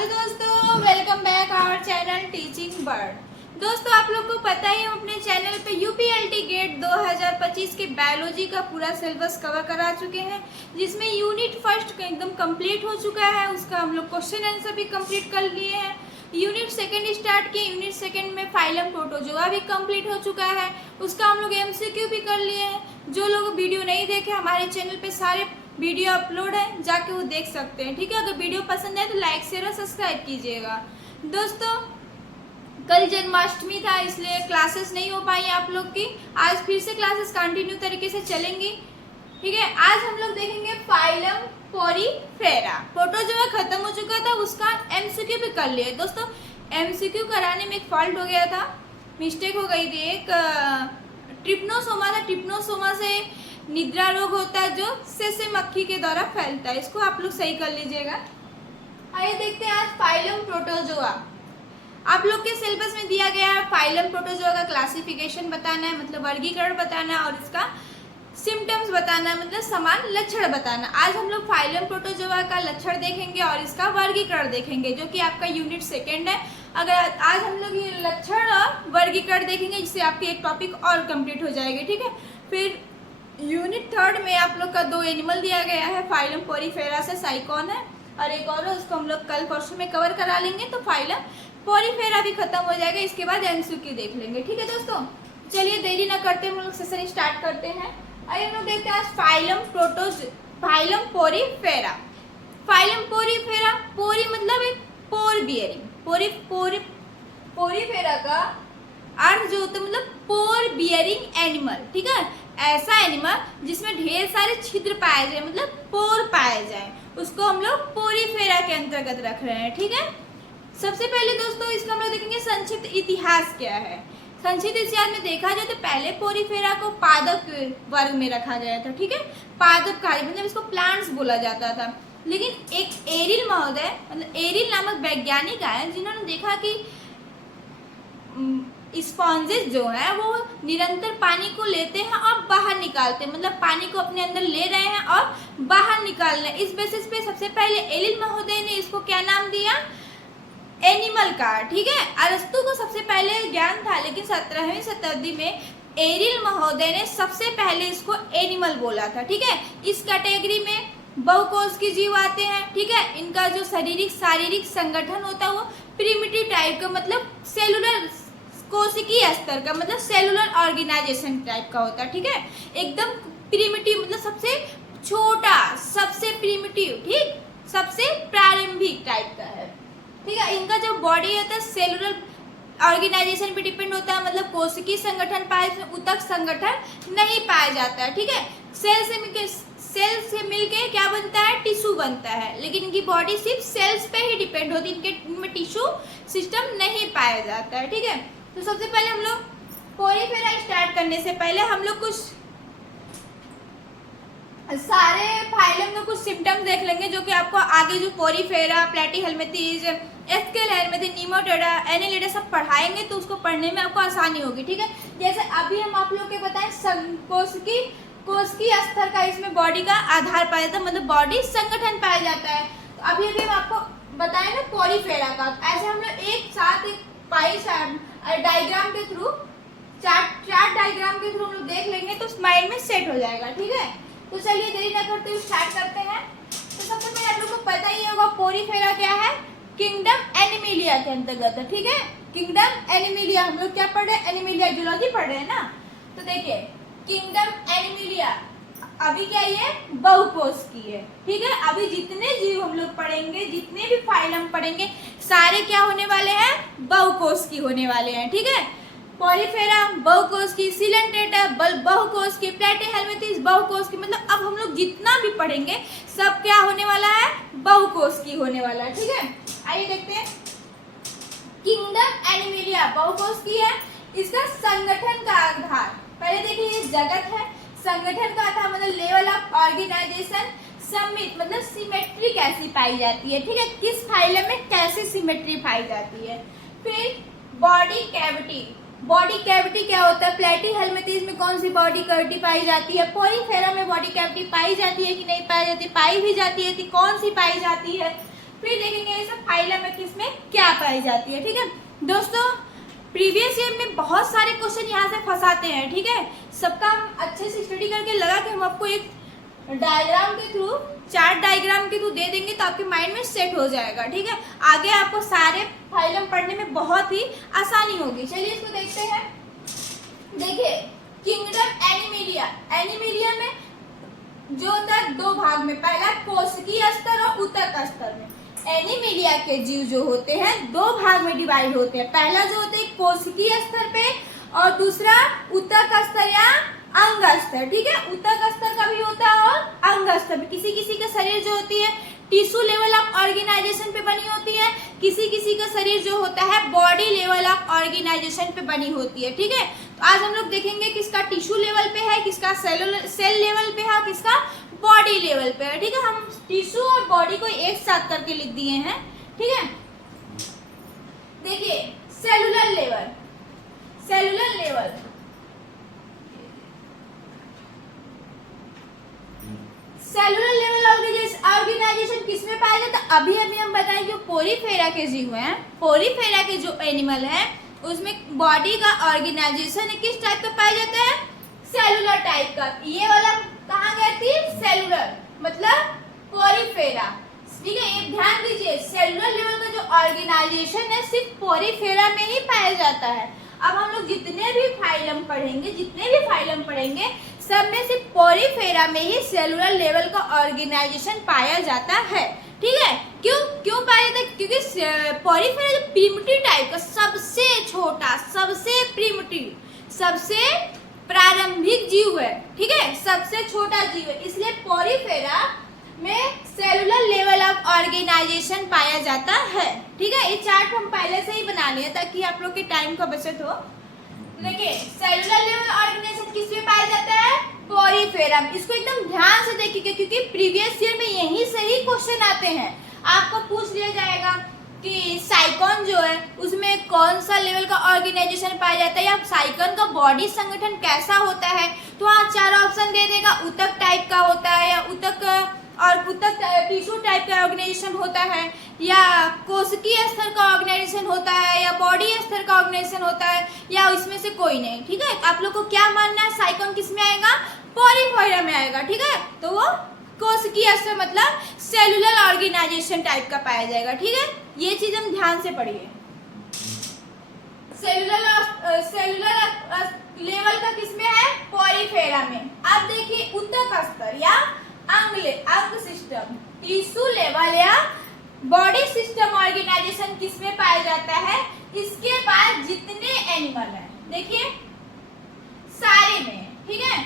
Hello दोस्तों, welcome back our channel teaching bird. दोस्तों, आप लोग को पता ही हम अपने चैनल पे यूपीएलटी गेट 2025 के बायोलॉजी का पूरा सिलेबस कवर करा चुके हैं, जिसमें यूनिट फर्स्ट एकदम कंप्लीट हो चुका है। उसका हम लोग क्वेश्चन आंसर भी कंप्लीट कर लिए हैं। यूनिट सेकंड स्टार्ट किए, यूनिट सेकंड में फाइलम प्रोटोजोआ भी कंप्लीट हो चुका है। उसका हम लोग एमसीक्यू भी कर लिए हैं। जो लोग वीडियो नहीं देखे, हमारे चैनल पे सारे वीडियो अपलोड है, जाके वो देख सकते हैं। ठीक है, अगर वीडियो पसंद आए तो लाइक शेयर और सब्सक्राइब कीजिएगा। दोस्तों, कल जन्माष्टमी था, इसलिए क्लासेस नहीं हो पाई आप लोग की। आज फिर से क्लासेस कंटिन्यू तरीके से चलेंगी। ठीक है, आज हम लोग देखेंगे फाइलम पोरीफेरा। प्रोटोजोआ खत्म हो चुका था, उसका एमसीक्यू भी कर लिए। दोस्तों, एमसीक्यू कराने में एक फॉल्ट हो गया था, मिस्टेक हो गई थी। एक ट्रिप्नोसोमा था, ट्रिप्नोसोमा से निद्रा रोग होता है जो से मक्खी के द्वारा फैलता है। इसको आप लोग सही कर लीजिएगा। आइए देखते हैं आज फाइलम प्रोटोजोआ। आप लोग के सिलेबस में दिया गया है फाइलम प्रोटोजोआ का क्लासिफिकेशन बताना है, मतलब वर्गीकरण बताना है, और इसका सिम्टम्स बताना है, मतलब समान लक्षण बताना। आज हम लोग फाइलम प्रोटोजोआ का लक्षण देखेंगे और इसका वर्गीकरण देखेंगे, जो कि आपका यूनिट सेकेंड है। अगर आज हम लोग ये लक्षण और वर्गीकरण देखेंगे, जिससे आपकी एक टॉपिक और कंप्लीट हो जाएगी। ठीक है, फिर यूनिट थर्ड में आप लोग का दो एनिमल दिया गया है, फाइलम पोरीफेरा से साइकॉन है और एक और है, उसको हम लोग कल परसों में कवर करा लेंगे, तो फाइलम पोरीफेरा भी खत्म हो जाएगा। इसके बाद एमसीक्यू देख लेंगे। ठीक है दोस्तों, चलिए देरी ना करते हम लोग सेशन स्टार्ट करते हैं। आइए हम लोग देखते हैं आज फाइलम पोरीफेरा। फाइलम पोरीफेरा, पोरी मतलब एक पोर बियरिंग, पोरीफेरा का अर्थ जो होता है मतलब पोर बियरिंग एनिमल। ठीक है, ऐसा एनिमल जिसमें ढेर सारे छिद्र पाए जाए, मतलब पोर पाए जाए, उसको हम लोग पोरीफेरा के अंतर्गत रख रहे हैं। ठीक है, सबसे पहले दोस्तों इसका हम लोग देखेंगे संक्षिप्त इतिहास क्या है। संक्षिप्त इतिहास में देखा जाए तो पहले पोरीफेरा को पादप वर्ग में रखा गया था। ठीक है, पादपकारी मतलब इसको प्लांट्स बोला जाता था। लेकिन एक एरिल महोदय, मतलब एरिल नामक वैज्ञानिक आए, जिन्होंने देखा कि स्पॉन्जेस जो है वो निरंतर पानी को लेते हैं और बाहर निकालते हैं, मतलब पानी को अपने अंदर ले रहे हैं और बाहर निकाल रहे हैं। इस बेसिस पे सबसे पहले एरिल महोदय ने इसको क्या नाम दिया, एनिमल का। ठीक है, अरस्तु को सबसे पहले ज्ञान था, लेकिन 17वीं शताब्दी में एरिल महोदय ने सबसे पहले इसको एनिमल बोला था। ठीक है, इस कैटेगरी में बहुकोषीय जीव आते हैं। ठीक है, इनका जो शारीरिक संगठन होता है वो प्रिमिटिव टाइप का, मतलब सेलुलर कोशिकीय स्तर का, मतलब सेलुलर ऑर्गेनाइजेशन टाइप का होता है। ठीक है, एकदम प्रिमिटिव मतलब सबसे छोटा, सबसे प्रिमिटिव, ठीक, सबसे प्रारंभिक टाइप का है। ठीक है, इनका जो बॉडी होता है सेलुलर ऑर्गेनाइजेशन पे डिपेंड होता है, मतलब कोशिकीय संगठन पाए, इसमें ऊतक संगठन नहीं पाया जाता है। ठीक है, सेल से मिलके क्या बनता है, टिश्यू बनता है, लेकिन इनकी बॉडी सिर्फ सेल्स पे ही डिपेंड होती है, इनमें टिश्यू सिस्टम नहीं पाया जाता है। ठीक है, तो सबसे पहले हम लोग पोरीफेरा स्टार्ट करने से पहले हम लोग कुछ सारे फाइलम में कुछ सिम्टम्स देख लेंगे, जो कि आपको आगे जो पोरीफेरा, प्लेटीहेल्मिंथेस, एस्केलेल्मिंथेस, निमोटेरा, एनेलिडा सब पढ़ाएंगे, तो उसको पढ़ने में आपको आसानी होगी। ठीक है, जैसे अभी हम आप लोग के बताएं कोशिकीय स्तर का इसमें बॉडी का आधार पाया जाता है, मतलब बॉडी संगठन पाया जाता है। तो अभी हम आपको बताएं ना पोरीफेरा का, ऐसे हम लोग एक साथ एक पाई डायग्राम के थ्रू, चार्ट डायग्राम के थ्रू हम लोग देख लेंगे, तो माइंड में सेट हो जाएगा। ठीक है, तो चलिए देरी ना करते हुए स्टार्ट करते हैं। तो सबसे पहले आप लोग को पता ही होगा पोरीफेरा क्या है, किंगडम एनिमिलिया के अंतर्गत है। ठीक है, किंगडम एनिमिलिया हम लोग क्या पढ़ रहे हैं, एनिमिलिया जूलॉजी पढ़ रहे हैं ना। तो देखिए किंगडम एनिमिलिया अभी क्या ये बहुकोष की है। ठीक है, अभी जितने जीव हम लोग पढ़ेंगे, जितने भी फाइलम पढ़ेंगे, सारे क्या होने वाले हैं, बहुकोष की होने वाले हैं। ठीक है, पोरीफेरा बहुकोष की, सिलेंट्रेटा बहुकोष की, प्लेटीहेल्मिंथेस बहुकोष की, मतलब अब हम लोग जितना भी पढ़ेंगे सब क्या होने वाला है, बहुकोष की होने वाला है। ठीक है, आइए देखते हैं। किंगडम एनिमिलिया बहुकोष की है। इसका संगठन का आधार, पहले देखिए ये जगत है, संगठन का आधार मतलब लेवल ऑफ ऑर्गेनाइजेशन, समित मतलब सिमेट्री कैसी पाई जाती है। ठीक है, किस फाइलम में कैसी सिमेट्री पाई जाती है। फिर बॉडी कैविटी, बॉडी कैविटी क्या होता है, प्लेटीहेल्मिंथेस में कौन सी बॉडी कैविटी पाई जाती है, पोरीफेरा में बॉडी कैविटी पाई जाती है कि नहीं पाई जाती, पाई भी जाती है कि कौन सी पाई जाती है। फिर देखेंगे ये सब फाइलम में किसमें क्या पाई जाती है। ठीक है दोस्तों, प्रीवियस ईयर में बहुत सारे क्वेश्चन यहाँ से फंसाते हैं। ठीक है, सबका हम अच्छे से स्टडी करके लगा कि हम आपको एक डायग्राम के थ्रू, चार्ट डायग्राम के थ्रू दे देंगे तो आपके माइंड में सेट हो जाएगा। ठीक है, आगे आपको सारे फाइलम पढ़ने में बहुत ही आसानी होगी। चलिए इसको देखते हैं। देखिए किंगडम एनिमिलिया, एनिमिलिया में जो होता है दो भाग में, पहला कोशिकीय स्तर और ऊतक स्तर में। एनिमिलिया के जीव जो होते हैं दो भाग में डिवाइड होते हैं। पहला जो होता है कोशिकीय स्तर पे और दूसरा ऊतक स्तर या अंग स्तर। ठीक है, ऊतक स्तर का भी होता है और अंग स्तर पे। किसी किसी का शरीर जो होती है टिश्यू लेवल ऑफ ऑर्गेनाइजेशन पे बनी होती है, किसी किसी का शरीर जो होता है बॉडी लेवल ऑफ ऑर्गेनाइजेशन पे बनी होती है। ठीक है, तो आज हम लोग देखेंगे किसका टिश्यू लेवल पे है, किसका सेल लेवल पे है, किसका बॉडी लेवल पे है। ठीक है, हम टिश्यू और बॉडी को एक साथ करके लिख दिए हैं। ठीक है, देखिए cellular level, cellular level, cellular level organisation किसमें पाया जाता है? अभी अभी हम बताएं जो पोरीफेरा के जीव हैं, पोरीफेरा के जो एनिमल है उसमें बॉडी का ऑर्गेनाइजेशन किस टाइप का पाया जाता है? सेलुलर टाइप का। ये वाला कहाँ गया थी? सेलुलर मतलब पोरीफेरा। ठीक है, ये ध्यान दीजिए सेलुलर लेवल का जो ऑर्गेनाइजेशन है सिर्फ पोरीफेरा में ही पाया जाता है। अब हम लोग जितने भी फाइलम पढ़ेंगे सब में सिर्फ पोरीफेरा में ही सेलुलर लेवल का ऑर्गेनाइजेशन पाया जाता है। ठीक है, क्यों पाया जाता है? क्योंकि पोरीफेरा जो प्रिमिटिव टाइप का सबसे छोटा, सबसे प्रिमिटिव, सबसे प्रारंभिक जीव है। ठीक है, सबसे छोटा जीव है, इसलिए पोरीफेरा में सेलुलर लेवल ऑफ ऑर्गेनाइजेशन पाया जाता है। ठीक है, ये चार्ट हम पहले से ही बना लिए ताकि आप लोग के टाइम का बचत हो। देखिए सेलुलर लेवल ऑर्गेनाइजेशन किसमें पाया जाता है? पोरीफेरा। इसको एकदम ध्यान से देखिएगा क्योंकि प्रीवियस ईयर में यही से ही क्वेश्चन आते हैं। आपको पूछ लिया जाएगा कि साइकॉन जो है उसमें कौन सा लेवल का ऑर्गेनाइजेशन पाया जाता है या साइकॉन का बॉडी संगठन कैसा होता है, तो वहाँ चार ऑप्शन दे देगा। ऊतक टाइप का होता है या ऊतक टिश्यू टाइप का ऑर्गेनाइजेशन होता है या कोशिकीय स्तर का ऑर्गेनाइजेशन होता है या बॉडी स्तर का ऑर्गेनाइजेशन होता है या इसमें से कोई नहीं। ठीक है, आप लोग को क्या मानना है? साइकॉन किस में आएगा? पोरीफेरा में आएगा। ठीक है, तो वो कोशिकीय स्तर मतलब सेलुलर ऑर्गेनाइजेशन टाइप का पाया जाएगा। ठीक है, ये चीज हम ध्यान से पढ़िए। सेलुलर लेवल का किसमें है? पोरीफेरा में। अब देखिए ऊतक स्तर या अंग सिस्टम, टिश्यू लेवल या बॉडी सिस्टम ऑर्गेनाइजेशन किसमें पाया जाता है? इसके बाद जितने एनिमल हैं देखिए सारे में, ठीक है,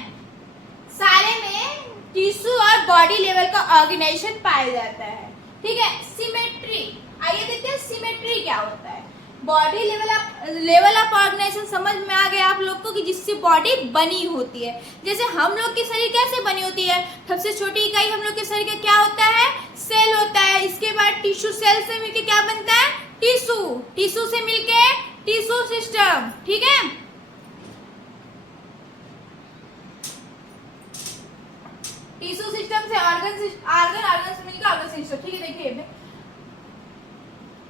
सारे में टिश्यू और बॉडी लेवल का ऑर्गेनाइजेशन पाया जाता है। ठीक है, सिमेट्री, आइए देखते हैं सिमेट्री क्या होता है। बॉडी लेवल ऑफ ऑर्गेनाइजेशन समझ में आ गया आप लोग को कि जिससे बॉडी बनी होती है। जैसे हम लोग की शरीर कैसे बनी होती है? सबसे छोटी इकाई हम लोग के शरीर का क्या होता है? सेल होता है। इसके बाद टिश्यू, सेल से मिलके क्या बनता है? टिश्यू, टिश्यू से मिलके टिश्यू सिस्टम। ठीक है, टिश्यू सिस्टम से ऑर्गन से मिलकर ऑर्गन सिस्टम। ठीक है, देखिए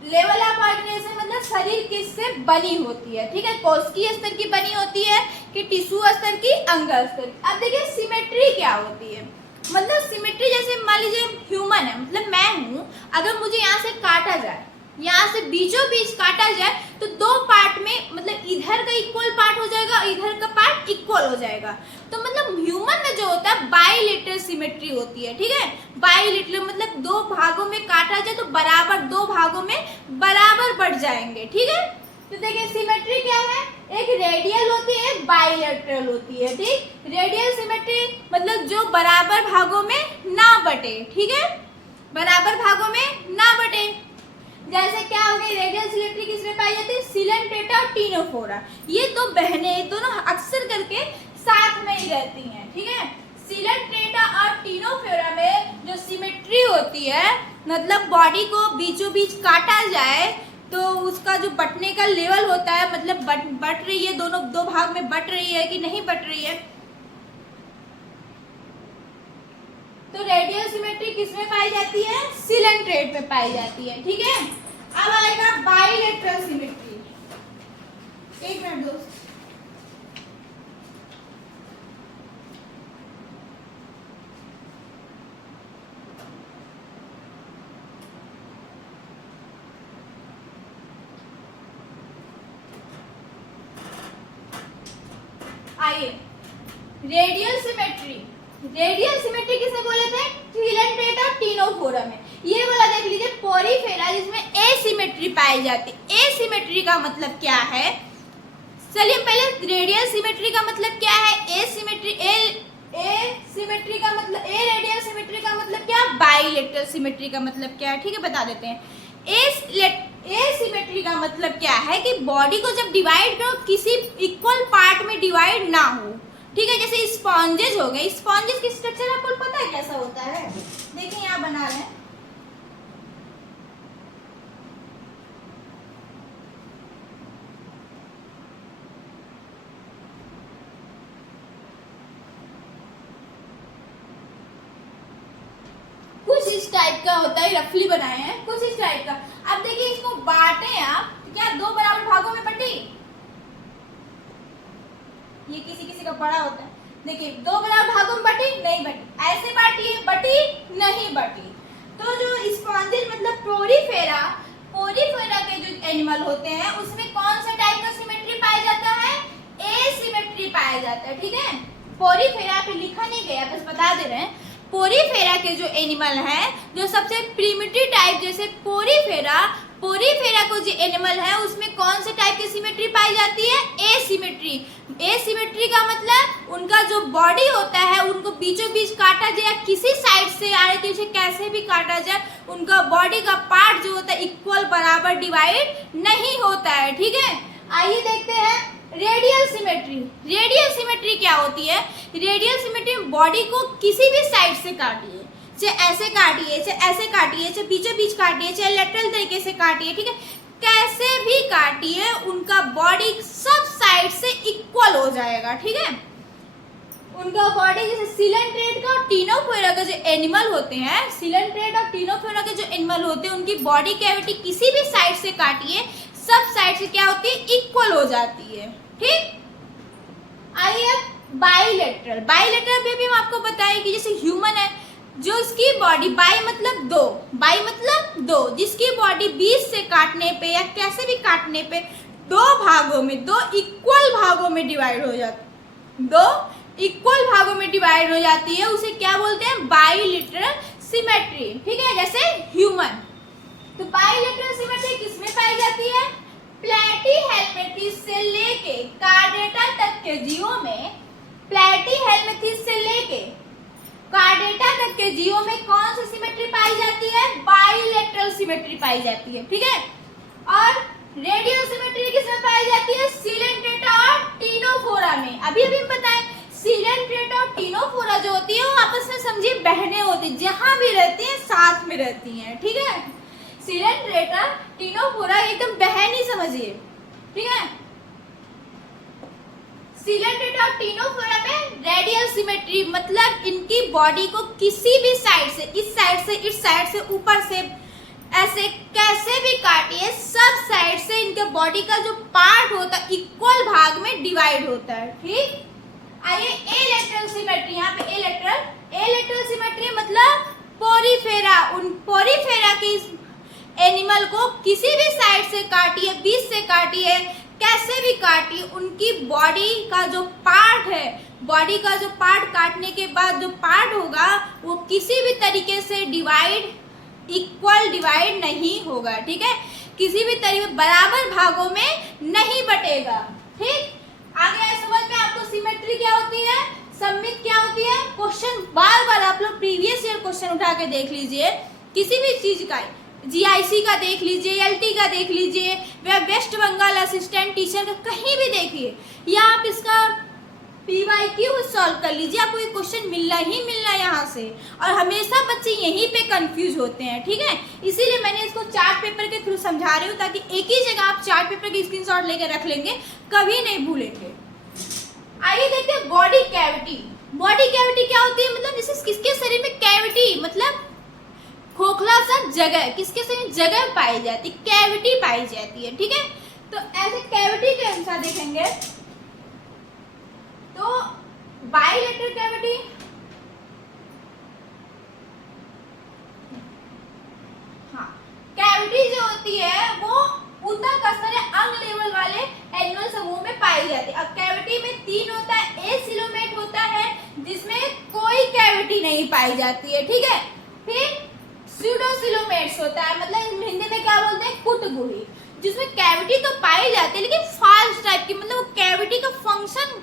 लेवल ऑफ ऑर्गेनाइजेशन मतलब शरीर किससे बनी होती है। ठीक है, कोशिकीय स्तर की बनी होती है कि टिश्यू स्तर की, अंग स्तर की। अब देखिए सिमेट्री क्या होती है। मतलब सिमेट्री जैसे मान लीजिए ह्यूमन है, मतलब मैं हूँ, अगर मुझे यहाँ से काटा जाए, यहाँ से बीचों बीच काटा जाए तो दो पार्ट में मतलब इधर का इक्वल पार्ट हो जाएगा, इधर का पार्ट इक्वल हो जाएगा। तो मतलब ह्यूमन में जो होता है बाइलेटरल सिमेट्री होती है। ठीक है, बाइलेटरल मतलब दो भागों में काटा जाए तो बराबर, दो भागों में बराबर बढ़ जाएंगे। ठीक है, तो देखिए सिमेट्री क्या है? एक रेडियल होती है, एक बाइलेटरल होती है। ठीक, रेडियल सिमेट्री मतलब जो बराबर भागों में ना बटे। ठीक है, बराबर भागों में ना बटे। जैसे क्या हो गई रेडियल सिमेट्री किसमें पाई जाती है? सीलन, टेटा और टीनोफोरा। ये दो बहनें दोनों अक्सर करके साथ में ही रहती हैं। ठीक है, सीलन, टेटा और टीनोफोरा में जो सिमेट्री होती है मतलब बॉडी को बीचों बीच काटा जाए तो उसका जो बटने का लेवल होता है, मतलब बट रही है, दोनों दो भाग में बट रही है कि नहीं बट रही है, तो रेडियल सिमेट्री किसमें पाई जाती है? सिलेंट्रेट में पाई जाती है। ठीक है, अब आएगा बाइलेटरल सिमेट्री। एक मिनट दोस्त, आइए रेडियल सिमेट्री। रेडियल सिमेट्री किसे बोले थे? सिलेंट्रेट और टिनोफोरा में। ये वाला देख लीजिए पोरीफेरा, जिसमें एसिमेट्री पाई जाती है। एसिमेट्री का मतलब क्या है? चलिए पहले रेडियल सिमेट्री का मतलब क्या है? एसिमेट्री सिमेट्री का मतलब रेडियल सिमेट्री का मतलब क्या? बाइलेटरल सिमेट्री का मतलब क्या है? ठीक है, बता देते हैं। एसिमेट्री का मतलब क्या है कि बॉडी को जब डिवाइड करो किसी इक्वल पार्ट में डिवाइड ना हो। ठीक है, जैसे स्पॉन्जेस हो गए। स्पॉन्जेस की स्ट्रक्चर आपको पता है कैसा होता है? देखिए यहाँ बना रहे हैं। कुछ इस टाइप का होता है, रफली बनाए हैं कुछ इस टाइप का। अब देखिए इसको बांटे आप, क्या दो बराबर भागों में बटी? ये किसी किसी का बड़ा होता है। देखिए दो बराबर भागों में बटी? नहीं बटी। ऐसे बांटिए, बटी? नहीं बटी। तो जो स्पॉन्जिल मतलब पोरीफेरा के जो एनिमल होते हैं उसमें कौन सा टाइप का सिमेट्री पाया जाता है? एसिमेट्री पाया जाता है। ठीक है, पोरीफेरा पे लिखा नहीं गया, बस बता दे रहे हैं। पोरीफेरा के जो एनिमल है, जो सबसे प्रिमिटिव टाइप, जैसे पोरीफेरा को जो एनिमल है उसमें कौन से टाइप की सिमेट्री पाई जाती है? एसिमेट्री। एसिमेट्री का मतलब उनका जो बॉडी होता है उनको बीचों बीच काटा जाए, किसी साइड से आगे पीछे कैसे भी काटा जाए, उनका बॉडी का पार्ट जो होता है इक्वल बराबर डिवाइड नहीं होता है। ठीक है, आइए देखते हैं रेडियल सिमेट्री। रेडियल सिमेट्री क्या होती है? रेडियल सिमेट्री बॉडी को किसी भी साइड से काटिए, चाहे ऐसे काटिए, चाहे ऐसे काटिए, चाहे बीचों बीच काटिए, चाहे लेटरल तरीके से काटिए। ठीक है, कैसे भी काटिए उनका बॉडी सब साइड से इक्वल हो जाएगा। ठीक है, उनका बॉडी जैसे सिलेंट्रेट का और टिनोफोरा का जो एनिमल होते हैं, सिलेंट्रेट और टिनोफोरा के जो एनिमल होते हैं उनकी बॉडी कैविटी किसी भी साइड से काटिए, सब साइड से क्या होती है? इक्वल हो जाती है। ठीक, आइए अब बाइलेटरल। बाइलेटरल में भी हम आपको बताएं कि जैसे ह्यूमन है, जो इसकी बॉडी बाई मतलब दो, जिसकी बॉडी 20 से काटने पे या कैसे भी काटने पे दो भागों में, दो इक्वल भागों में डिवाइड हो जाती है, उसे क्या बोलते हैं? Bilateral symmetry. ठीक है, जैसे ह्यूमन। तो बाइलेटरल सिमेट्री किसमें पाई जाती है? प्लैटीहेल्मिन्थेस से लेके कार्डेटा तक के जीवों में, प्लैटीहेल्मिन्थेस से लेके कार्डेटा तक के जीवों में कौन सी सिमेट्री पाई जाती है? बाइलेटरल सिमेट्री पाई जाती है। ठीक है, और रेडियल सिमेट्री किसमें पाई जाती है? सिलेंट्रेटा और टिनोफोरा में। अभी हम बताएं, सिलेंट्रेटा और टिनोफोरा जो होती है वो आपस में समझिए बहनें होती है, जहां भी रहती हैं साथ में रहती हैं। ठीक है, सिलेंट्रेटा टिनोफोरा एकदम बहन ही समझिए। ठीक है, सिलेंट्रेटा और टिनोफोरा में रेडियल सिमेट्री मतलब इनकी बॉडी को किसी भी साइड से, इस साइड से, ऊपर से, ऐसे कैसे भी काटिए, सब साइड से इनके बॉडी का जो पार्ट होता है इक्वल भाग में डिवाइड होता है। ठीक, आइए एलेटरल सिमेट्री। यहाँ पे एलेटरल सिमेट्री मतलब पोरीफेरा के एनिमल को किसी भी साइड से काटिए, 20 से काटिए, कैसे भी काटिए, उनकी बॉडी का जो पार्ट है, बॉडी का जो पार्ट काटने के बाद जो पार्ट होगा वो किसी भी तरीके से इक्वल डिवाइड नहीं होगा। ठीक है, किसी भी तरीके बराबर भागों में नहीं बटेगा। ठीक, आगे आए समझ में आपको सिमेट्री क्या होती है, सममित क्या होती है। क्वेश्चन बार बार आप लोग प्रीवियस ईयर क्वेश्चन उठा के देख लीजिए, किसी भी चीज का, जीआईसी का देख लीजिए, एलटी का देख लीजिए, या वेस्ट बंगाल असिस्टेंट टीचर का कहीं भी देखिए, या आप इसका पीवाईक्यू सॉल्व कर लीजिए, आपको ये क्वेश्चन मिलना ही मिलना यहाँ से। और हमेशा बच्चे यहीं पे कंफ्यूज होते हैं। ठीक है, इसीलिए मैंने इसको चार्ट पेपर के थ्रू समझा रही हूँ, ताकि एक ही जगह आप चार्ट पेपर की स्क्रीनशॉट लेके रख लेंगे, कभी नहीं भूलेंगे। आइए देखते हैं बॉडी कैविटी। बॉडी कैविटी क्या होती है, मतलब जैसे किसके शरीर में कैविटी मतलब खोखला सा जगह, किसके शरीर में जगह पाई जाती, कैविटी पाई जाती है, ठीक है। तो ऐसे कैविटी के अनुसार देखेंगे तो बाइलेटरल कैविटी, हाँ कैविटी जो होती है वो ऊतक स्तर या अंग लेवल वाले एनिमल समूह में पाई जाती है। अब कैविटी में तीन होता है, एसिलोमेट होता है जिसमें कोई कैविटी नहीं पाई जाती है, ठीक है। फिर स्यूडोसिलोमेट्स होता है, मतलब हिंदी में क्या बोलते हैं, कुटगुही, जिसमें कैविटी तो पाई जाती है लेकिन फाल्स टाइप की, मतलब वो कैविटी का फंक्शन,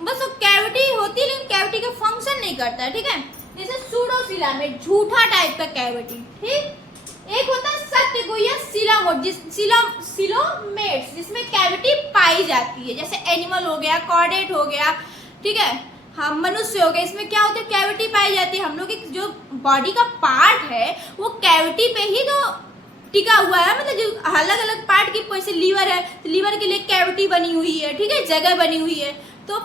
बस वो कैविटी होती है लेकिन कैविटी का फंक्शन नहीं करता है, ठीक है। जैसे सूडोसिलामेट, झूठा टाइप का कैविटी, ठीक। एक होता है सत्यगुही या सिलोमेट्स, जिसमें कैविटी पाई जाती है, जैसे एनिमल हो गया, कॉर्डेट हो गया, ठीक है, हाँ मनुष्य हो गया, इसमें क्या होता है कैविटी पाई जाती है। हम लोग की जो बॉडी का पार्ट है वो कैविटी पे ही तो टिका हुआ है, मतलब जो अलग अलग पार्ट की, जैसे लीवर है तो लीवर के लिए कैविटी बनी हुई है, ठीक है, जगह बनी हुई है। तो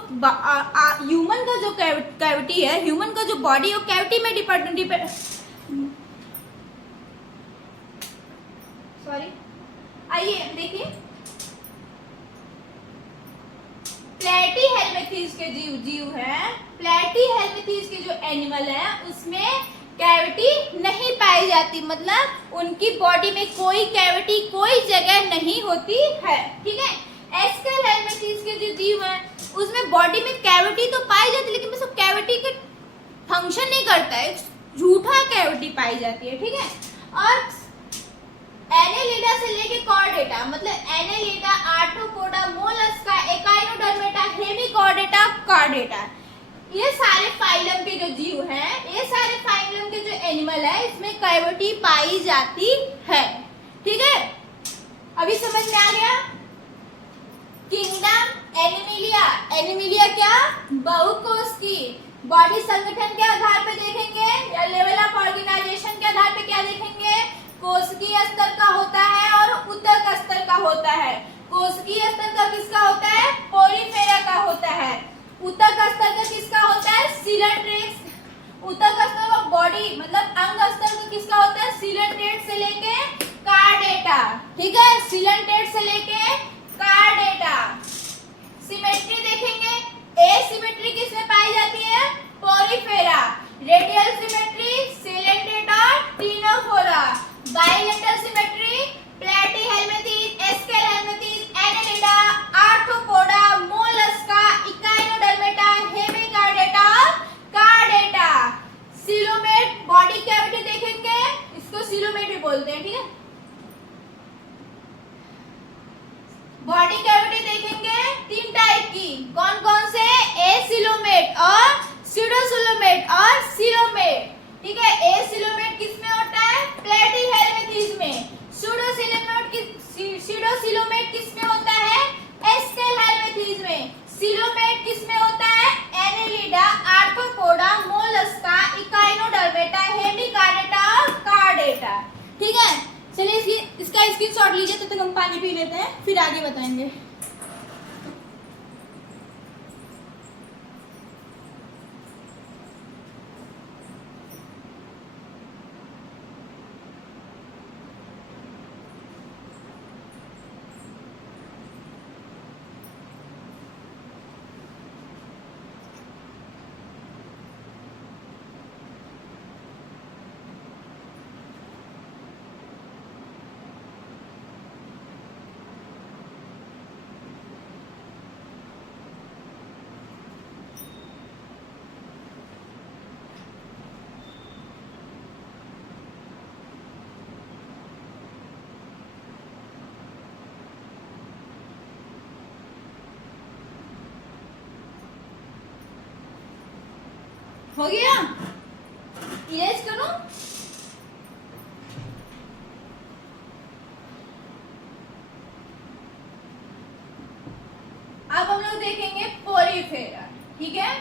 ह्यूमन का जो कैविटी है, ह्यूमन का जो बॉडी है वो कैविटी में आइए देखिए, प्लेटीहेल्मिन्थेस के जीव है, प्लेटीहेल्मिन्थेस के जो एनिमल है उसमें कैविटी नहीं पाई जाती, मतलब उनकी बॉडी में कोई कैविटी, कोई जगह नहीं होती है, ठीक है। एस्केलेटल्स के जो जीव है उसमें बॉडी में कैविटी तो पाई जाती है लेकिन बस कैविटी का फंक्शन नहीं करता है, झूठा कैविटी पाई जाती है, ठीक है। और एनेलिडा से लेके कॉर्डेटा, मतलब Annelida, arthropoda, Mollusca, echinodermata, Hemichordata, Chordata, ये सारे फाइलम के जो जीव हैं, ये सारे फाइलम के जो एनिमल है इसमें कैविटी पाई जाती है, ठीक है। अभी समझ में आ गया। किंगडम एनिमिलिया, एनिमिलिया क्या, बहुकोष की, बॉडी संगठन के आधार पे देखेंगे या लेवल ऑफ ऑर्गेनाइजेशन के आधार पे क्या देखेंगे, कोशिकीय स्तर का होता है और ऊतक स्तर का होता है। कोशिकीय स्तर का किसका होता है, पोरीफेरा का होता है। ऊतक स्तर का किसका होता है, सिलेंट्रेट्स। ऊतक स्तर का बॉडी मतलब अंग स्तर का किसका होता है, सिलेंट्रेट से लेके कार्डेटा, ठीक है, सिलेंट्रेट से लेके कार्डेटा। सिमेट्री देखेंगे, एसिमेट्री किसमें पाई जाती है, पोरीफेरा। रेडियल सिमेट्री, सिलेंट्रेट और ctenophora. Bilateral symmetry, platyhelminthes, aschelminthes, annelida, arthropoda, mollusca, echinodermata, hemichordata, chordata. Coelomate, body cavity देखेंगे, इसको सिलोमेट भी बोलते हैं, ठीक है। बॉडी कैविटी देखेंगे तीन टाइप की, कौन कौन से, एसिलोमेट और स्यूडोसिलोमेट और सिलोमेट, ठीक है। एसिलोमेट किसमें होता है, प्लेटीहेल्मिन्थेस में। स्यूडोसिलोमेट किसमें होता है, एस्केलेटल्स में। सिलोमेट किसमें होता है, Annelida, arthropoda, mollusca, echinodermata, Hemichordata और कार्डेटा, ठीक है। चलिए इसका स्क्रीनशॉट लीजिए, तब तक हम पानी पी लेते हैं, फिर आगे बताएंगे। हो गया, इरेज करो। अब हम लोग देखेंगे पोरीफेरा, ठीक है।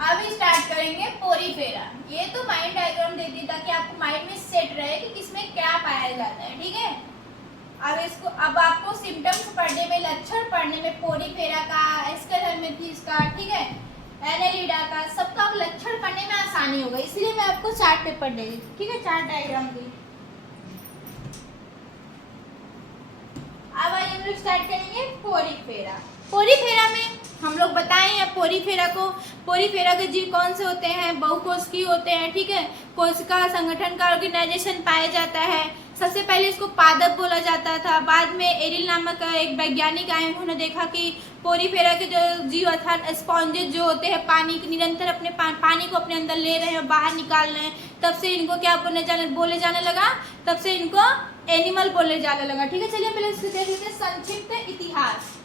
अब स्टार्ट करेंगे पोरीफेरा। ये तो माइंड डायग्राम दे दी ताकि आपको माइंड में सेट रहे कि किसमें क्या पाया जाता है, ठीक है। अब आपको सिम्टम्स पढ़ने में, लक्षण पढ़ने में, पोरीफेरा का, एस्केलेमेंथिस का, ठीक है, एनेलिडा का, सबका लक्षण पढ़ने में आसानी होगा, इसलिए मैं आपको चार्ट पेपर दे दी, ठीक है, चार्ट डायग्राम दी। अब आइए हम लोग स्टार्ट करेंगे पोरीफेरा। पोरीफेरा में हम लोग बताएं हैं पोरीफेरा के जीव कौन से होते हैं, बहुकोशिकीय होते हैं, ठीक है, कोशिका संगठन का ऑर्गेनाइजेशन पाया जाता है। सबसे पहले इसको पादप बोला जाता था, बाद में एरिल नामक एक वैज्ञानिक आए, उन्होंने देखा कि पोरीफेरा के जो जीव अर्थात स्पॉन्जेस जो होते हैं, पानी निरंतर अपने पानी को अपने अंदर ले रहे हैं, बाहर निकाल रहे हैं, तब से इनको क्या बोले जाने लगा, तब से इनको एनिमल बोले जाने लगा, ठीक है। चलिए पहले इसको देख लेते हैं संक्षिप्त इतिहास।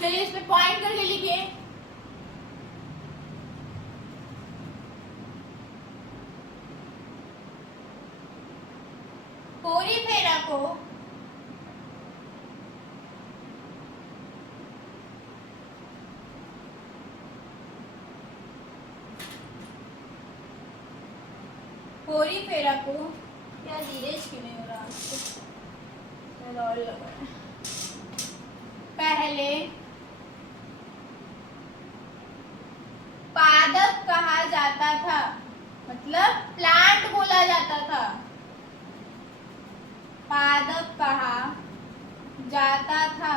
चलिए इस पे पॉइंट करके लिखिए। पोरीफेरा को क्या धीरेज क्यों नहीं हो रहा, और लगा है। पहले पादप कहा जाता था, मतलब प्लांट बोला जाता था, पादप कहा जाता था।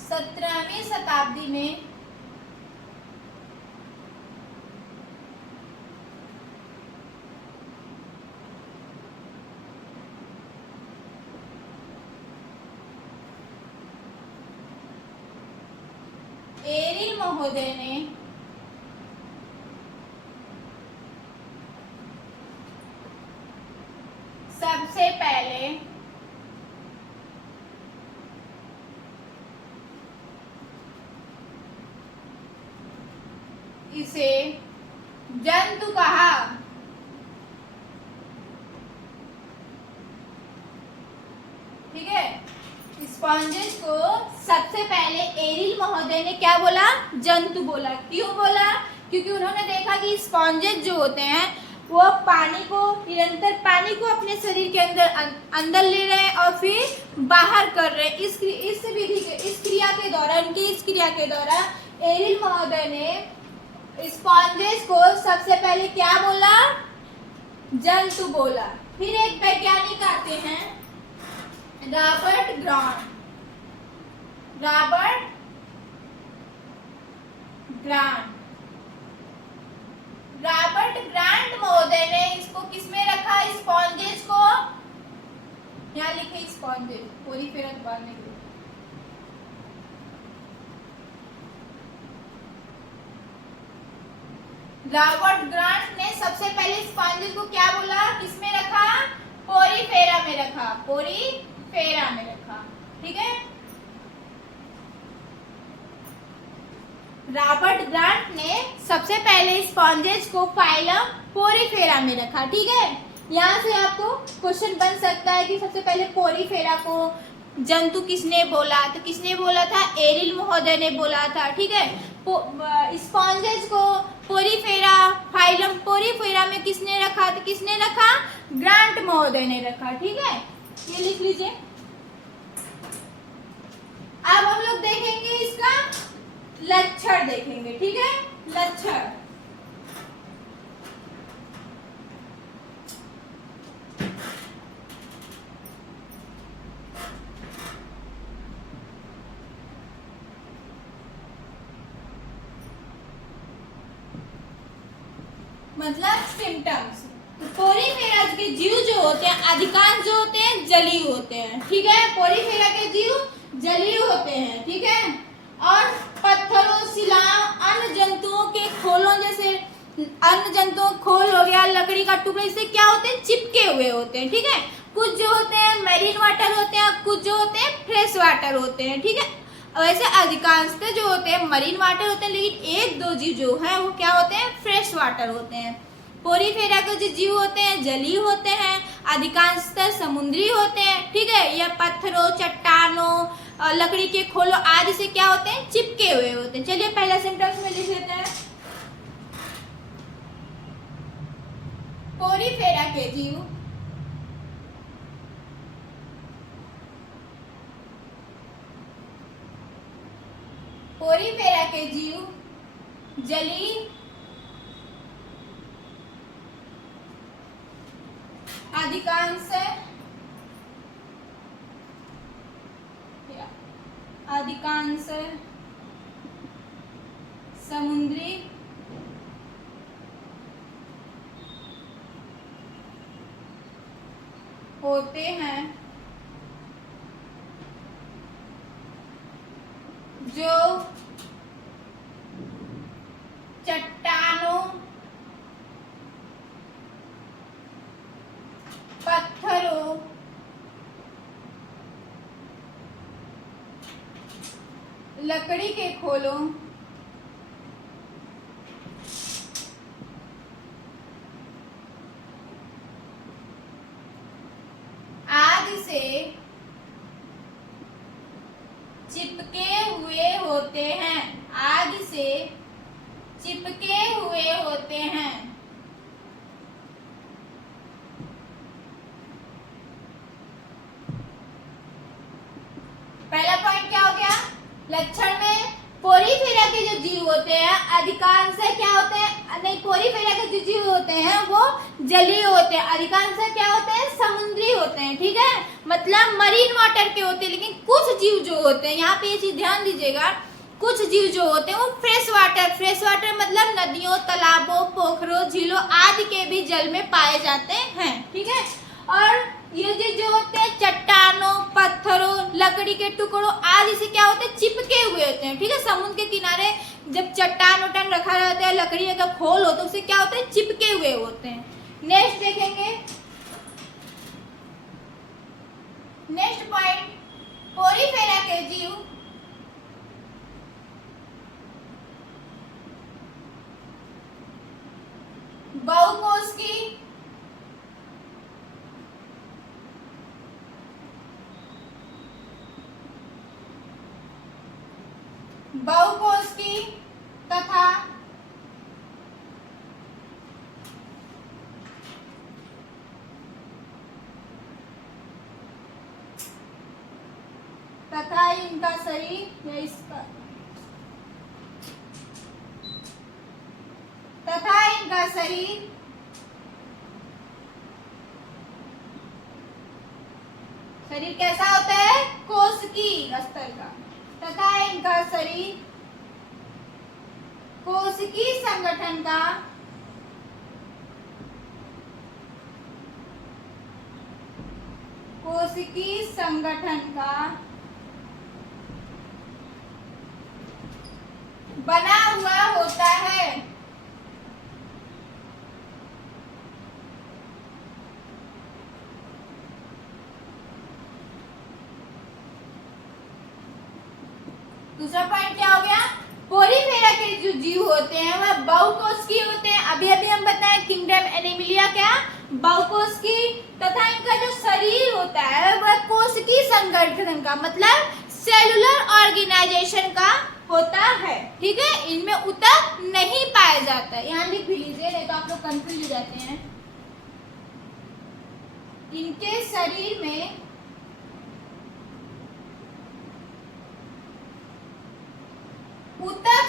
सत्रहवीं शताब्दी में एरिल महोदय ने सबसे पहले इसे जंतु कहा, ठीक है। स्पॉन्जेस को सबसे पहले एरिल महोदय ने क्या बोला, जंतु बोला। क्यों बोला, क्योंकि उन्होंने देखा कि स्पॉन्जेस जो होते हैं वो निरंतर पानी को अपने शरीर के अंदर ले रहे हैं और फिर बाहर कर रहे हैं। इस क्रिया के दौरान एरिल महोदय ने स्पॉन्जेस को सबसे पहले क्या बोला, जंतु बोला। फिर एक वैज्ञानिक आते हैं रॉबर्ट ग्रांट महोदय ने इसको किसमें रखा, स्पॉन्जेस को, यहाँ लिखे स्पॉन्जेस, पोरीफेरा के बाद में रॉबर्ट ग्रांट ने सबसे पहले स्पॉन्जेस को क्या बोला, किसमें रखा, पोरीफेरा में रखा, ठीक है। रॉबर्ट ग्रांट ने सबसे पहले स्पॉन्जेस को फाइलम पोरीफेरा में रखा, ठीक है। यहाँ से आपको क्वेश्चन बन सकता है कि सबसे पहले पोरीफेरा को जंतु किसने बोला, तो किसने बोला था, एरिल महोदय ने बोला था, ठीक है। स्पॉन्जेस को पोरीफेरा, फाइलम पोरीफेरा में किसने रखा, तो किसने रखा, ग्रांट महोदय ने रखा, ठीक है। ये लिख लीजिए। अब हम लोग देखेंगे इसका लक्षण देखेंगे, ठीक है, लक्षण। मतलब सिम्टम्स। पोरीफेरा के जीव जो होते हैं, अधिकांश जो होते हैं जलीय होते हैं, ठीक है। पोरीफेरा के जीव जलीय होते हैं, ठीक है। और पत्थरों, शिलाओं, अन्य जंतुओं के खोलों जैसे अन्य जंतुओं खोल हो गया, लकड़ी का टुकड़ा, इससे क्या होते हैं, चिपके हुए होते हैं, ठीक है। कुछ जो होते हैं मैरीन वाटर होते हैं, कुछ जो होते हैं फ्रेश वाटर होते हैं, ठीक है। वैसे अधिकांशतः जो होते हैं मरीन वाटर होते हैं, लेकिन एक दो जीव जो है वो क्या होते हैं, फ्रेश वाटर होते हैं। पोरीफेरा के जो जीव होते हैं जलीय होते हैं, अधिकांशतः समुद्री होते हैं, ठीक है। यह पत्थरों, चट्टानों, लकड़ी के खोलों आदि से क्या होते हैं, चिपके हुए होते हैं। चलिए पहला सेंटेंस में लिख लेते हैं। पोरीफेरा के जीव पोरीफेरा के जीव जलीय, अधिकांश समुद्री होते हैं, जो चट्टानों, पत्थरों, लकड़ी के खोलों आदि से चिपके हुए होते हैं, आदि से चिपके हुए होते हैं। पहला पॉइंट क्या हो गया, लक्षण में पोरीफेरा के जो जीव होते हैं अधिकांश क्या होते हैं, नहीं, पोरीफेरा के जो जीव होते हैं वो जलीय होते हैं, अधिकांश क्या होते हैं, समुद्री होते हैं, ठीक है। मतलब मरीन वाटर के होते हैं, लेकिन कुछ जीव जो होते हैं, यहाँ पे ये चीज ध्यान दीजिएगा, कुछ जीव जो होते हैं वो फ्रेश वाटर मतलब नदियों, तालाबों, पोखरों, झीलों आदि के भी जल में पाए जाते हैं, ठीक है। और ये जो होते हैं चट्टानों, पत्थरों, लकड़ी के टुकड़ों आदि से क्या होते हैं, चिपके हुए होते हैं, ठीक है। समुद्र के किनारे जब चट्टान वट्टान रखा रहता है, लकड़ी का खोल होता है, उससे क्या होता है, चिपके हुए होते हैं। नेक्स्ट देखेंगे, नेक्स्ट पॉइंट, पोरीफेरा के जीव बहुकोशिकीय तथा इनका शरीर या इसका तथा इनका शरीर कैसा होता है, कोशिकीय स्तर का, तथा इनका शरीर कोशिकीय संगठन का बना हुआ होता है। दूसरा पॉइंट क्या हो गया, पोरीफेरा के जो जीव होते हैं वह बहुकोशिकीय होते हैं। अभी हम बताएं किंगडम एनिमलिया क्या, बहुकोशिकीय, तथा इनका जो शरीर होता है वह कोशिकीय संगठन का मतलब सेलुलर ऑर्गेनाइजेशन का होता है, ठीक है। इनमें ऊतक नहीं पाया जाता है, यहाँ लिख भी लीजिए नहीं तो आप लोग कंफ्यूज हो जाते हैं। इनके शरीर में ऊतक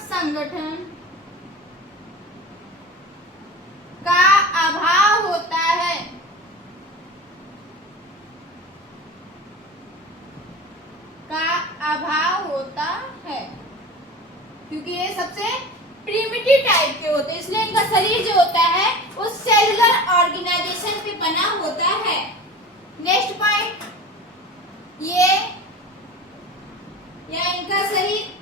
संगठन का अभाव होता है, क्योंकि ये सबसे प्रिमिटिव टाइप के होते हैं, इसलिए इनका शरीर जो होता है वो सेलुलर ऑर्गेनाइजेशन पे बना होता है। नेक्स्ट पॉइंट, ये या इनका शरीर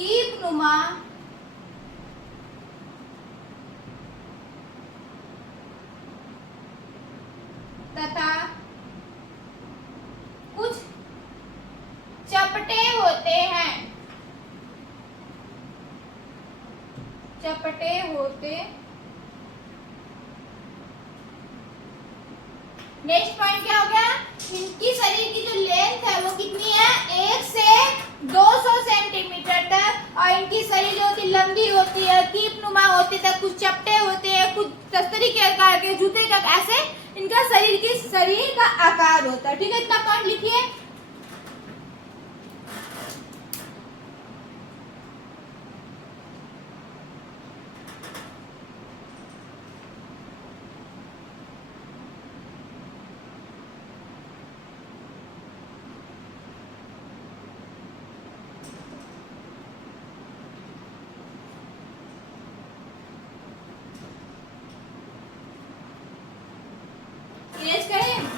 कीपनुमा तथा कुछ चपटे होते हैं। चपटे होते। नेक्स्ट पॉइंट क्या हो गया? इनकी शरीर की जो लेंथ है वो कितनी है? 1 से 200 सेंटीमीटर तक, और इनकी शरीर जो होती लंबी होती है, कीपनुमा होती है, कुछ चपटे होते हैं, कुछ तस्तरी के आकार के, जूते का, ऐसे इनका शरीर का आकार होता है। ठीक है, इतना पॉइंट लिखिए। इरेज करें।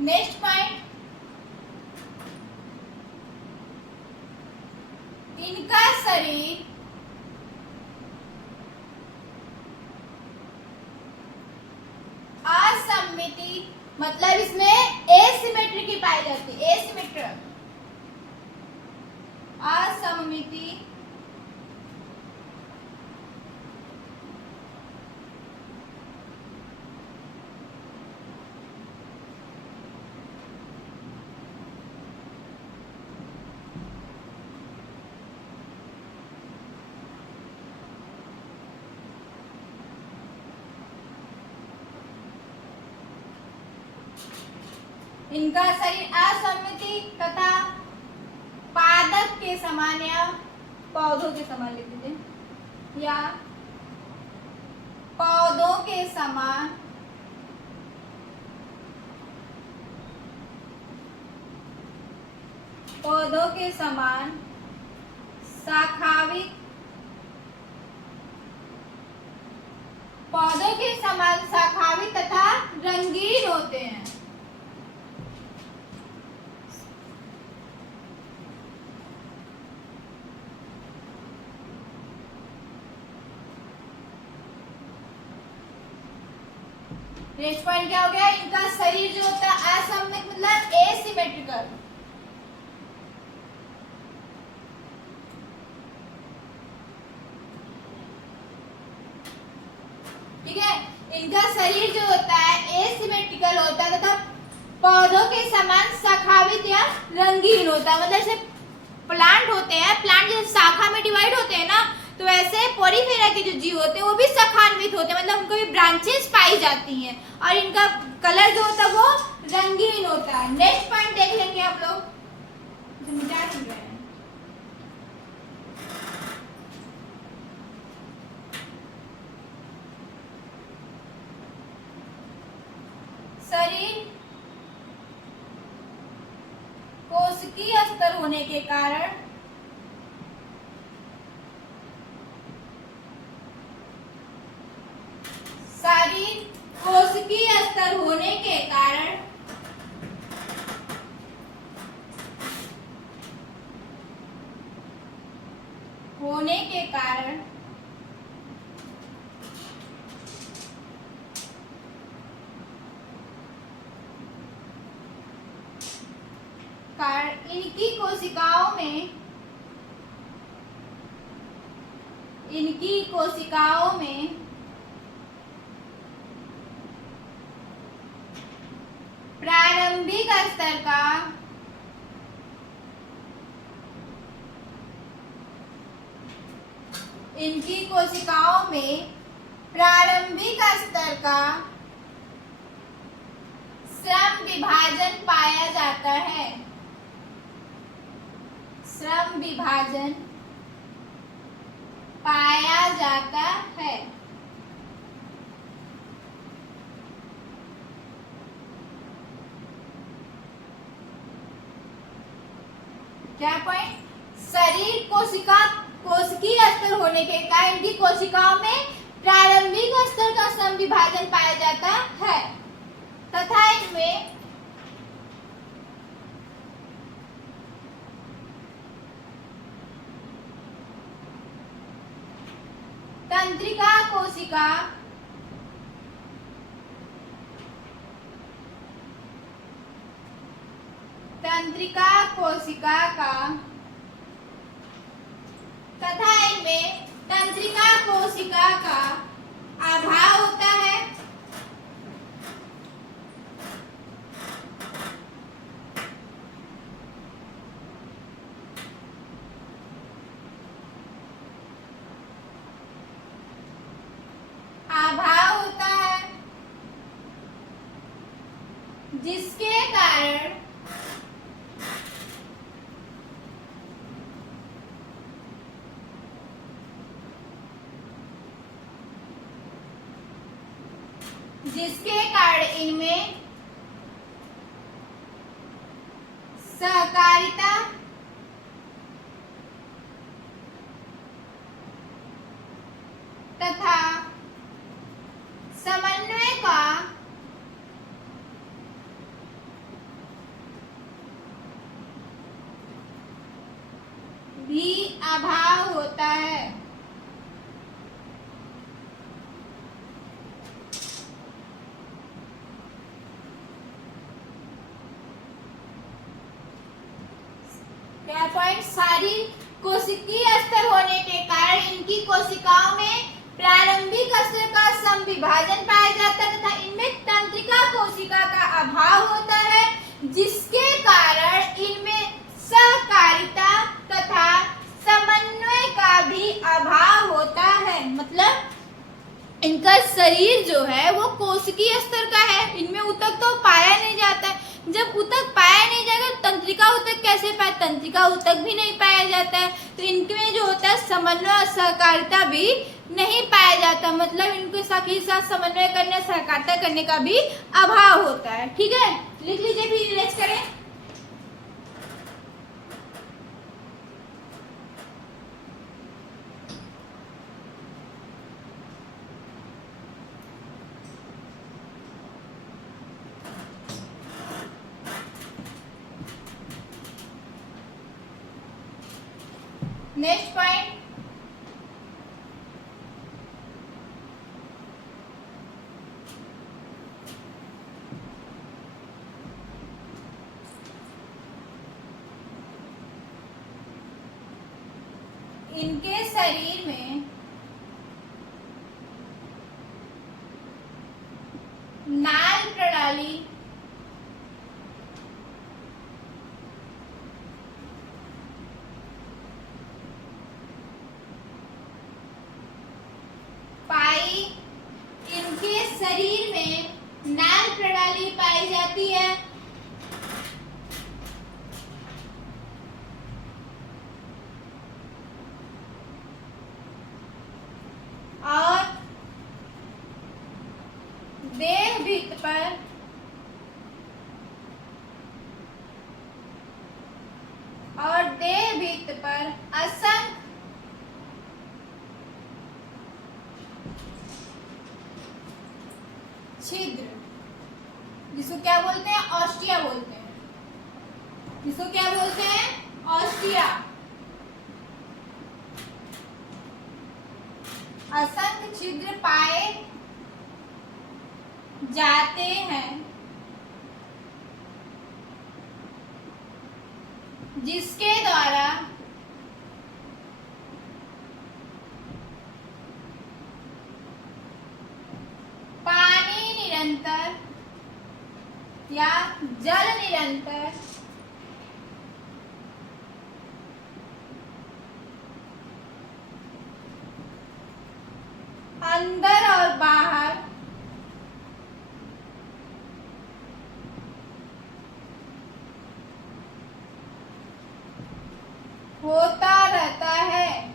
नेक्स्ट पॉइंट, इनका शरीर असममिति, मतलब इसमें एसिमेट्री पाई जाती है। एसिमेट्री, असममिति इनका शरीर असममिति तथा पादप के समान या पौधों के समान लिख दीजिए, या पौधों के समान शाखावित, पौधों के समान शाखावित तथा रंगीन होते हैं। नेक्स्ट पॉइंट क्या हो गया? इनका शरीर जो होता है असममित, मतलब एसिमेट्रिकल। ठीक है, इनका शरीर जो होता है एसिमेट्रिकल होता है तथा पौधों के समान शाखावित या रंगीन होता है। मतलब जैसे प्लांट होते हैं, प्लांट जैसे शाखा में डिवाइड होते हैं ना, तो ऐसे पोरीफेरा के जो जीव होते हैं वो भी शाखान्वित होते हैं, मतलब उनको भी ब्रांचेस पाई जाती हैं, और इनका कलर जो होता है वो रंगीन होता है। नेक्स्ट पॉइंट देख लेंगे आप लोग। शरीर कोशिकीय स्तर होने के कारण इनकी कोशिकाओं में प्रारंभिक स्तर का श्रम विभाजन पाया जाता है। श्रम विभाजन पाया जाता है। क्या पॉइंट, शरीर कोशिकीय स्तर होने के कारण इनकी कोशिकाओं में प्रारंभिक स्तर का समविभाजन पाया जाता है तथा इनमें तंत्रिका कोशिका का तथा इनमें तंत्रिका कोशिका का अभाव होता है जिसके कारण इनमें सहकारिता तथा समन्वय का भी अभाव होता है। क्या पॉइंट, सारी कोशिकीय स्तर होने के कारण इनकी कोशिकाओं में प्रारंभिक स्तर का समविभाजन पाया जाता है तथा इनमें तंत्रिका कोशिका का अभाव होता है जिसके कारण इनमें सहकारिता तथा समन्वय का भी अभाव होता है। मतलब इनका शरीर जो है वो कोशिकीय स्तर का है, इनमें ऊतक तो पाया नहीं जाता है। जब ऊतक पाया नहीं जाएगा तो तंत्रिका ऊतक कैसे पाए, तंत्रिका ऊतक भी नहीं पाया जाता है तो इनमें जो होता है समन्वय और सहकारिता भी नहीं पाया जाता, मतलब इनके साथ समन्वय करने सहकारिता करने का भी अभाव होता है। ठीक है, लिख लीजिए फिर इरेज करें। नेक्स्ट पॉइंट, इनके शरीर में नाल प्रणाली इनके शरीर में नाल प्रणाली पाई जाती है और देह भित्त पर असंख्य छिद्र, जिसको क्या बोलते हैं, ऑस्टिया बोलते हैं, जिसको क्या बोलते हैं, ऑस्टिया, असंख्य छिद्र पाए जाते हैं जिसके द्वारा पानी निरंतर या जल निरंतर अंदर और बाहर होता रहता है।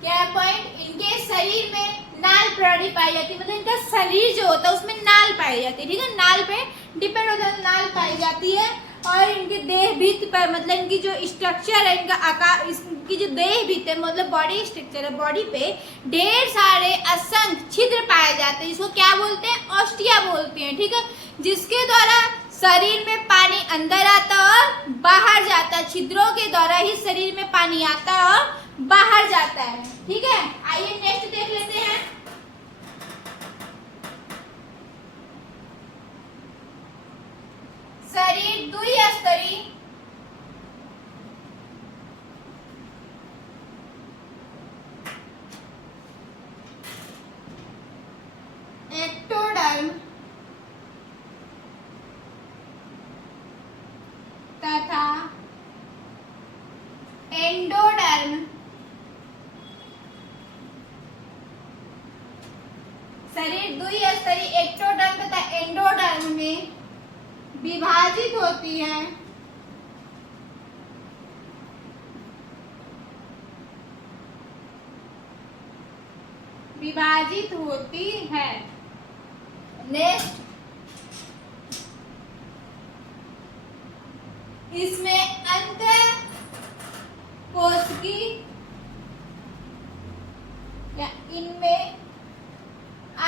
क्या पॉइंट, इनके शरीर में नाल प्रणाली पाई जाती है, मतलब इनका शरीर जो होता है उसमें नाल पाई जाती है, ठीक है, नाल पे डिपेंड होता है, नाल पाई जाती है। और इनके देह भित्ति पर, मतलब इनकी जो स्ट्रक्चर है, इनका आकार, इनकी जो देह भित्ति है, मतलब बॉडी स्ट्रक्चर है, बॉडी पे ढेर सारे असंख्य छिद्र पाए जाते हैं, जिसको क्या बोलते हैं, ऑस्टिया बोलते हैं, ठीक है, जिसके द्वारा शरीर में पानी अंदर आता है और बाहर जाता है। छिद्रों के द्वारा ही शरीर में पानी आता है और बाहर जाता है, ठीक है। आइए नेक्स्ट देख लेते हैं। शरीर द्विस्तरीय, एक्टोडर्म तथा एंडोडर्म। शरीर द्विस्तरीय, एक्टोडर्म तथा एंडोडर्म में विभाजित होती है। विभाजित होती है। नेक्स्ट, इसमें अंतर कोशिकी या इनमें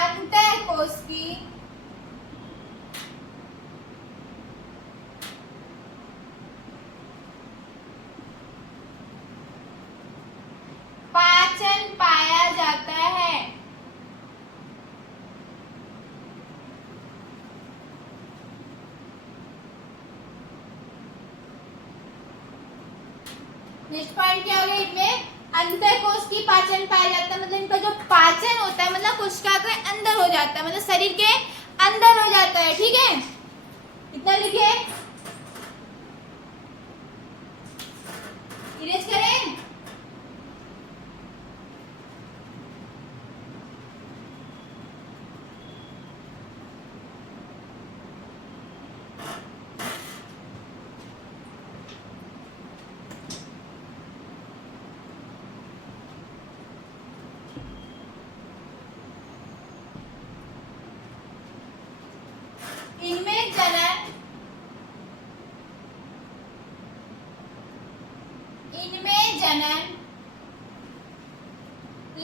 अंतर कोशिकी पाचन पाया जाता है। नेक्स्ट पॉइंट क्या होगा, इनमें अंतःकोश की पाचन पाया जाता है, मतलब इनका जो पाचन होता है, मतलब कोशिका के अंदर हो जाता है, मतलब शरीर के अंदर हो जाता है, ठीक है, इतना लिखिए, इरेज करें। इनमें जनन,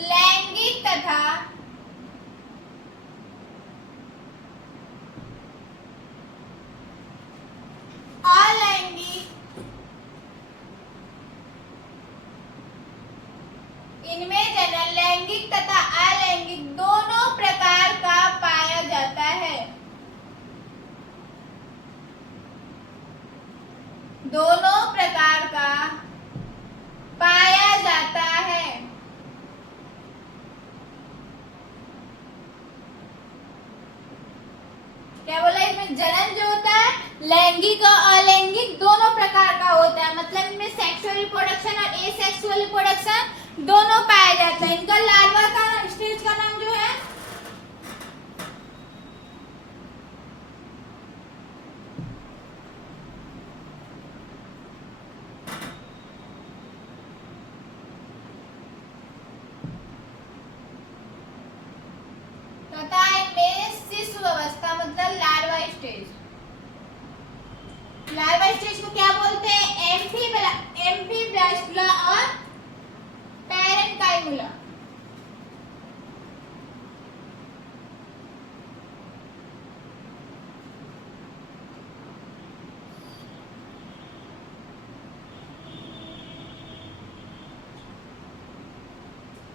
लैंगिक तथा अलैंगिक, इनमें जनन लैंगिक तथा अलैंगिक दोनों प्रकार का पाया जाता है। दोनों प्रकार का पाया जाता है। क्या बोला, इसमें जनन जो होता है लैंगिक और अलैंगिक दोनों प्रकार का होता है, मतलब इनमें सेक्सुअल रिप्रोडक्शन और एसेक्सुअल रिप्रोडक्शन दोनों पाया जाता है। इनका लार्वा का स्टेज का नाम जो है तथा इनमें शिशु अवस्था, मतलब लार्वा स्टेज। लार्वा स्टेज को क्या बोलते हैं, एम्फीब्लास्टुला और पैरेन्काइमुला।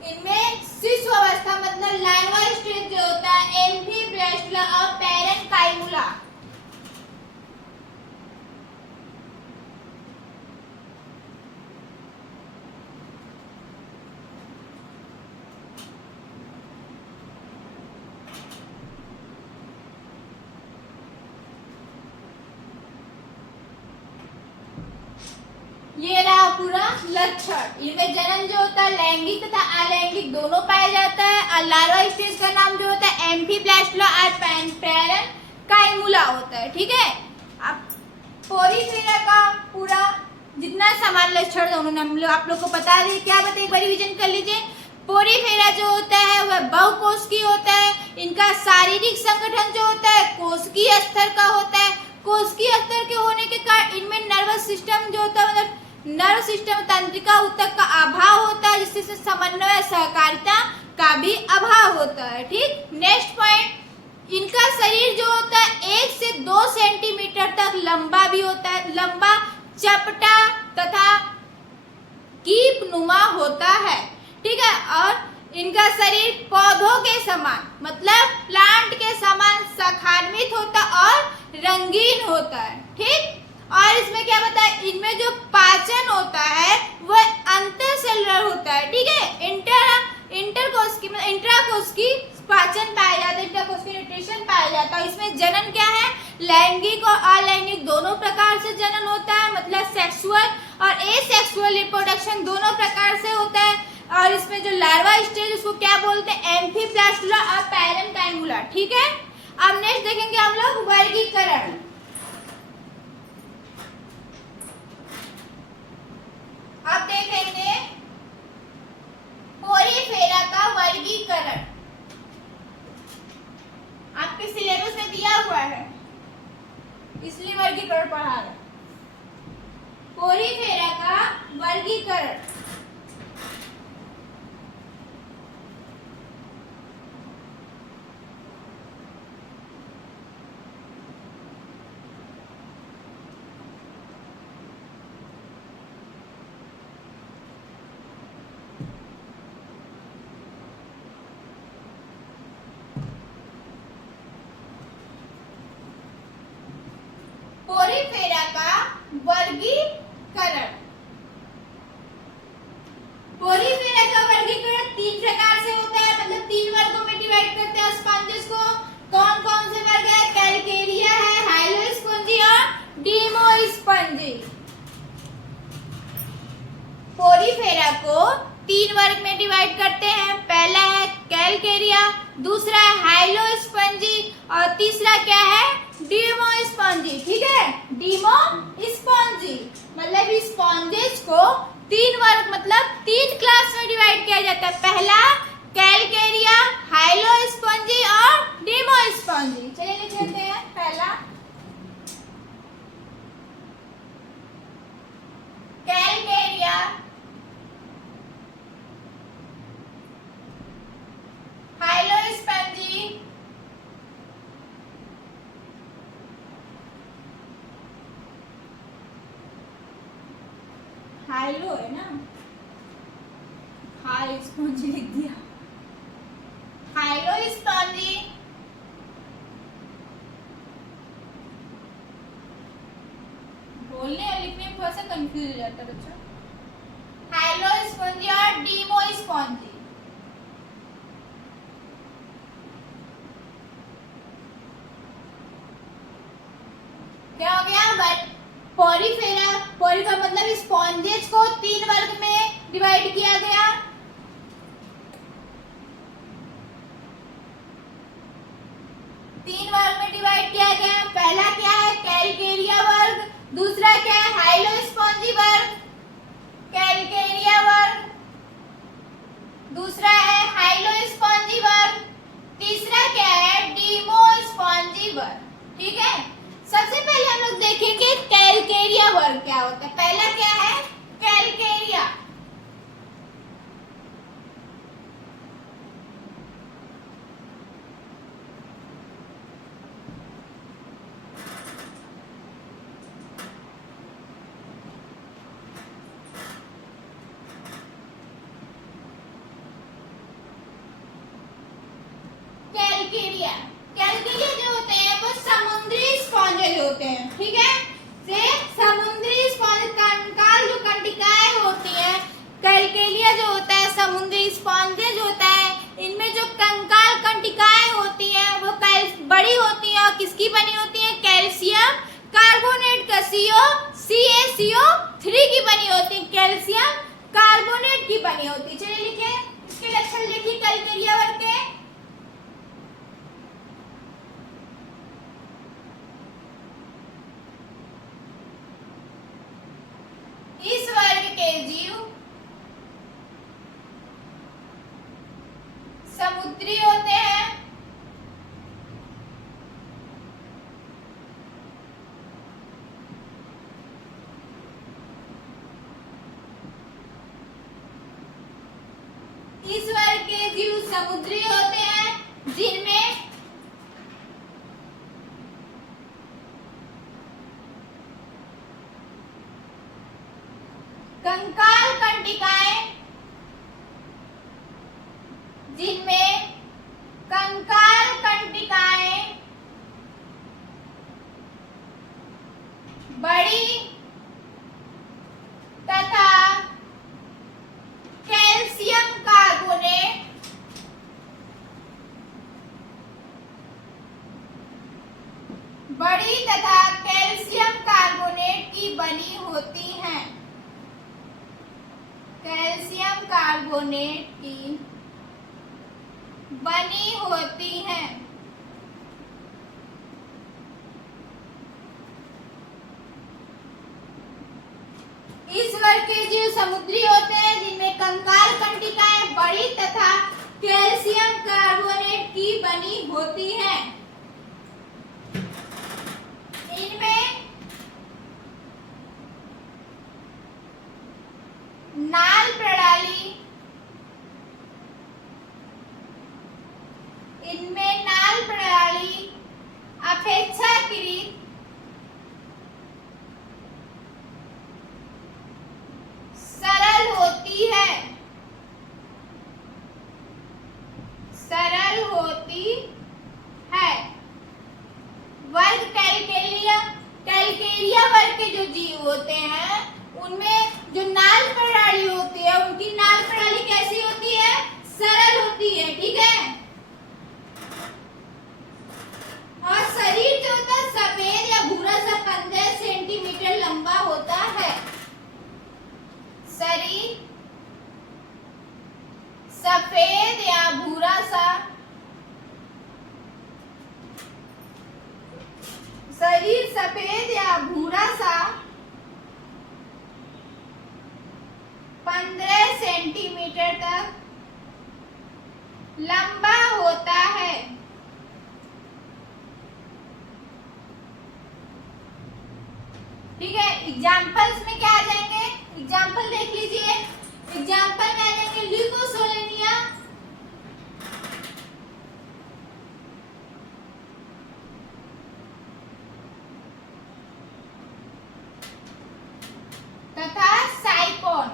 इनमें शिशु अवस्था मतलब लार्वा स्टेज जो होता है एम्फीब्लास्टुला और पैरेन्काइमुला। ये रहा पूरा लक्षण। इनमें जनन जो होता है लैंगिक तथा अलैंगिक दोनों पाया जाता है, और लार्वा स्टेज का नाम जो होता है एम्फीब्लास्टुला और पैरेन्काइमुला होता है, ठीक है। अब पोरीफेरा का पूरा जितना सामान्य लक्षण उन्होंने हम लोग आप लोग को बता दिए। क्या बताइए, एक बार रिवीजन कर लीजिए। पोरीफेरा जो होता है वह बहुकोशिकीय होता है। इनका शारीरिक संगठन जो होता है कोशिकीय स्तर का होता है। कोशिकीय स्तर के होने के कारण इनमें नर्वस सिस्टम जो होता है मतलब नर्व सिस्टम तंत्रिका ऊतक का अभाव होता है, जिससे समन्वय सहकारिता का भी अभाव होता है। ठीक, नेक्स्ट पॉइंट, इनका शरीर जो होता है 1 से 2 सेंटीमीटर तक लंबा भी होता है, लंबा, चपटा तथा कीपनुमा होता है। ठीक है, और इनका शरीर पौधों के समान मतलब प्लांट के समान शाखान्वित होता और रंगीन होता है। ठीक, और इसमें क्या बताया, इनमें जो पाचन होता है वह अंतरसेलुलर होता है। ठीक है, इंट्राकोशिकीय पाचन पाया जाता है, इंट्राकोशिकीय न्यूट्रिशन पाया जाता है। इसमें जनन क्या है, लैंगिक और अलैंगिक दोनों प्रकार से जनन होता है, मतलब सेक्सुअल और एसेक्सुअल रिप्रोडक्शन दोनों प्रकार से होता है। और इसमें जो लार्वा स्टेज उसको क्या बोलते हैं, एम्फीप्लास्टुला और पैरेन्काइमुला। ठीक है, अब नेक्स्ट देखेंगे हम लोग वर्गीकरण। अब देखेंगे पोरीफेरा का वर्गीकरण, आपके सिलेबस में दिया हुआ है इसलिए वर्गीकरण पढ़ा रहे। पोरीफेरा का वर्गीकरण, पोरीफेरा का वर्गीकरण। पोरीफेरा का वर्गीकरण 3 प्रकार से होता है, मतलब 3 वर्गों में डिवाइड करते हैं स्पॉन्जेस को। कौन कौन से वर्ग है, कैलकेरिया है, हाइलोस्पॉन्जी और डीमोस्पॉन्जी। पोरीफेरा को 3 वर्ग में डिवाइड करते हैं, पहला है कैलकेरिया, दूसरा है हाइलोस्पॉन्जी और तीसरा क्या है, डीमोस्पॉन्जी। ठीक है, डीमोस्पॉन्जी मतलब स्पॉन्जेस को 3 वर्ग मतलब 3 क्लास में डिवाइड किया जाता है, पहला कैलकेरिया, हाइलोस्पॉन्जी और डीमोस्पॉन्जी। चलिए लिख लेते हैं, पहला कैलकेरिया, हाइलोस्पॉन्जी, हाइलो है ना, हाइलोस्पॉन्जी लिख दिया, हाइलोस्पॉन्जी, बोलने और लिखने में थोड़ा सा कंफ्यूज हो जाता है बच्चों। हाइलोस्पॉन्जी और डीमोस्पॉन्जी। क्या हो गया, पोरीफेरा, पोरीफेरा मतलब स्पॉन्जेस को 3 वर्ग में डिवाइड किया गया। पहला क्या है, कैलकेरिया वर्ग, दूसरा क्या है, हाइलोस्पॉन्जी वर्ग, कैलकेरिया वर्ग, दूसरा है हाइलोस्पॉन्जी वर्ग, तीसरा क्या है, डीमोस्पॉन्जी वर्ग। ठीक है, सबसे पहले हम लोग देखेंगे कैलकेरिया वर्ग क्या होता है। पहला क्या है, कैलकेरिया। कैलकेरिया, कैलकेरिया जो होते हैं वो समुद्री स्पॉन्जेस होते हैं। ठीक है, से समुद्री स्पॉन्ज कंकाल जो कंटिकाएं होती हैं, कैलकेरिया जो होता है समुद्री स्पॉन्जेस होता है, इनमें जो कंकाल कंटिकाएं होती हैं वो बड़ी होती हैं और किसकी बनी होती हैं, कैल्शियम कार्बोनेट का CaCO3 की बनी होती है, कैल्शियम कार्बोनेट की बनी होती है। चलिए लिखे इसके लक्षण लिखिए कैलकेरिया वर्ग के। इस वर्ग के जीव समुद्री होते हैं। इस वर्ग के जीव समुद्री होते हैं जिनमें कंकाल कंटिकाएं बड़ी तथा कैल्शियम कार्बोनेट की बनी होती हैं। कैल्शियम कार्बोनेट की बनी होती हैं। इस वर्ग के जीव समुद्री होते हैं जिनमें कंकाल कंटिकाएं बड़ी तथा कैल्शियम कार्बोनेट की बनी होती हैं। इनमें नाल प्रणाली अपेक्षाकृत सरल होती है। वर्ग कैलकेलिया वर्ग के जो जीव होते हैं उनमें जो नाल प्रणाली होती है उनकी नाल प्रणाली कैसी होती है? सरल होती है। ठीक है। और शरीर जो होता है सफेद या भूरा सा 15 सेंटीमीटर लंबा होता है। शरीर सफेद या भूरा सा 15 सेंटीमीटर तक लंबा होता है। ठीक है। एग्जाम्पल्स में क्या आ जाएंगे? एग्जाम्पल देख लीजिए। एग्जाम्पल में आ जाएंगे ल्यूकोसोलेनिया, तथा साइकोन।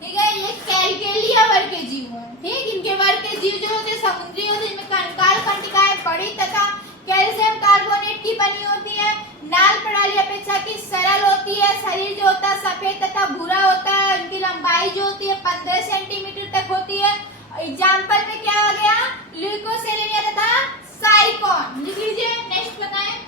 ठीक है। ये कैलकेलिया वर्ग के जीव हैं। ठीक। इनके वर्ग के जीव जो होते हैं समुद्री होते हैं जिनमें कंकाल कंटिकाएं बड़ी तथा कैल्शियम कार्बोनेट की बनी होती है। नाल प्रणाली अपेक्षाकृत सरल होती है। शरीर जो होता है सफेद तथा भूरा होता है। इनकी लंबाई जो होती है 15 सेंटीमीटर तक होती है। एग्जाम्पल में क्या आ गया? ल्यूकोसेलेनिया तथा साइकोन। लिख लीजिए। नेक्स्ट बताएं।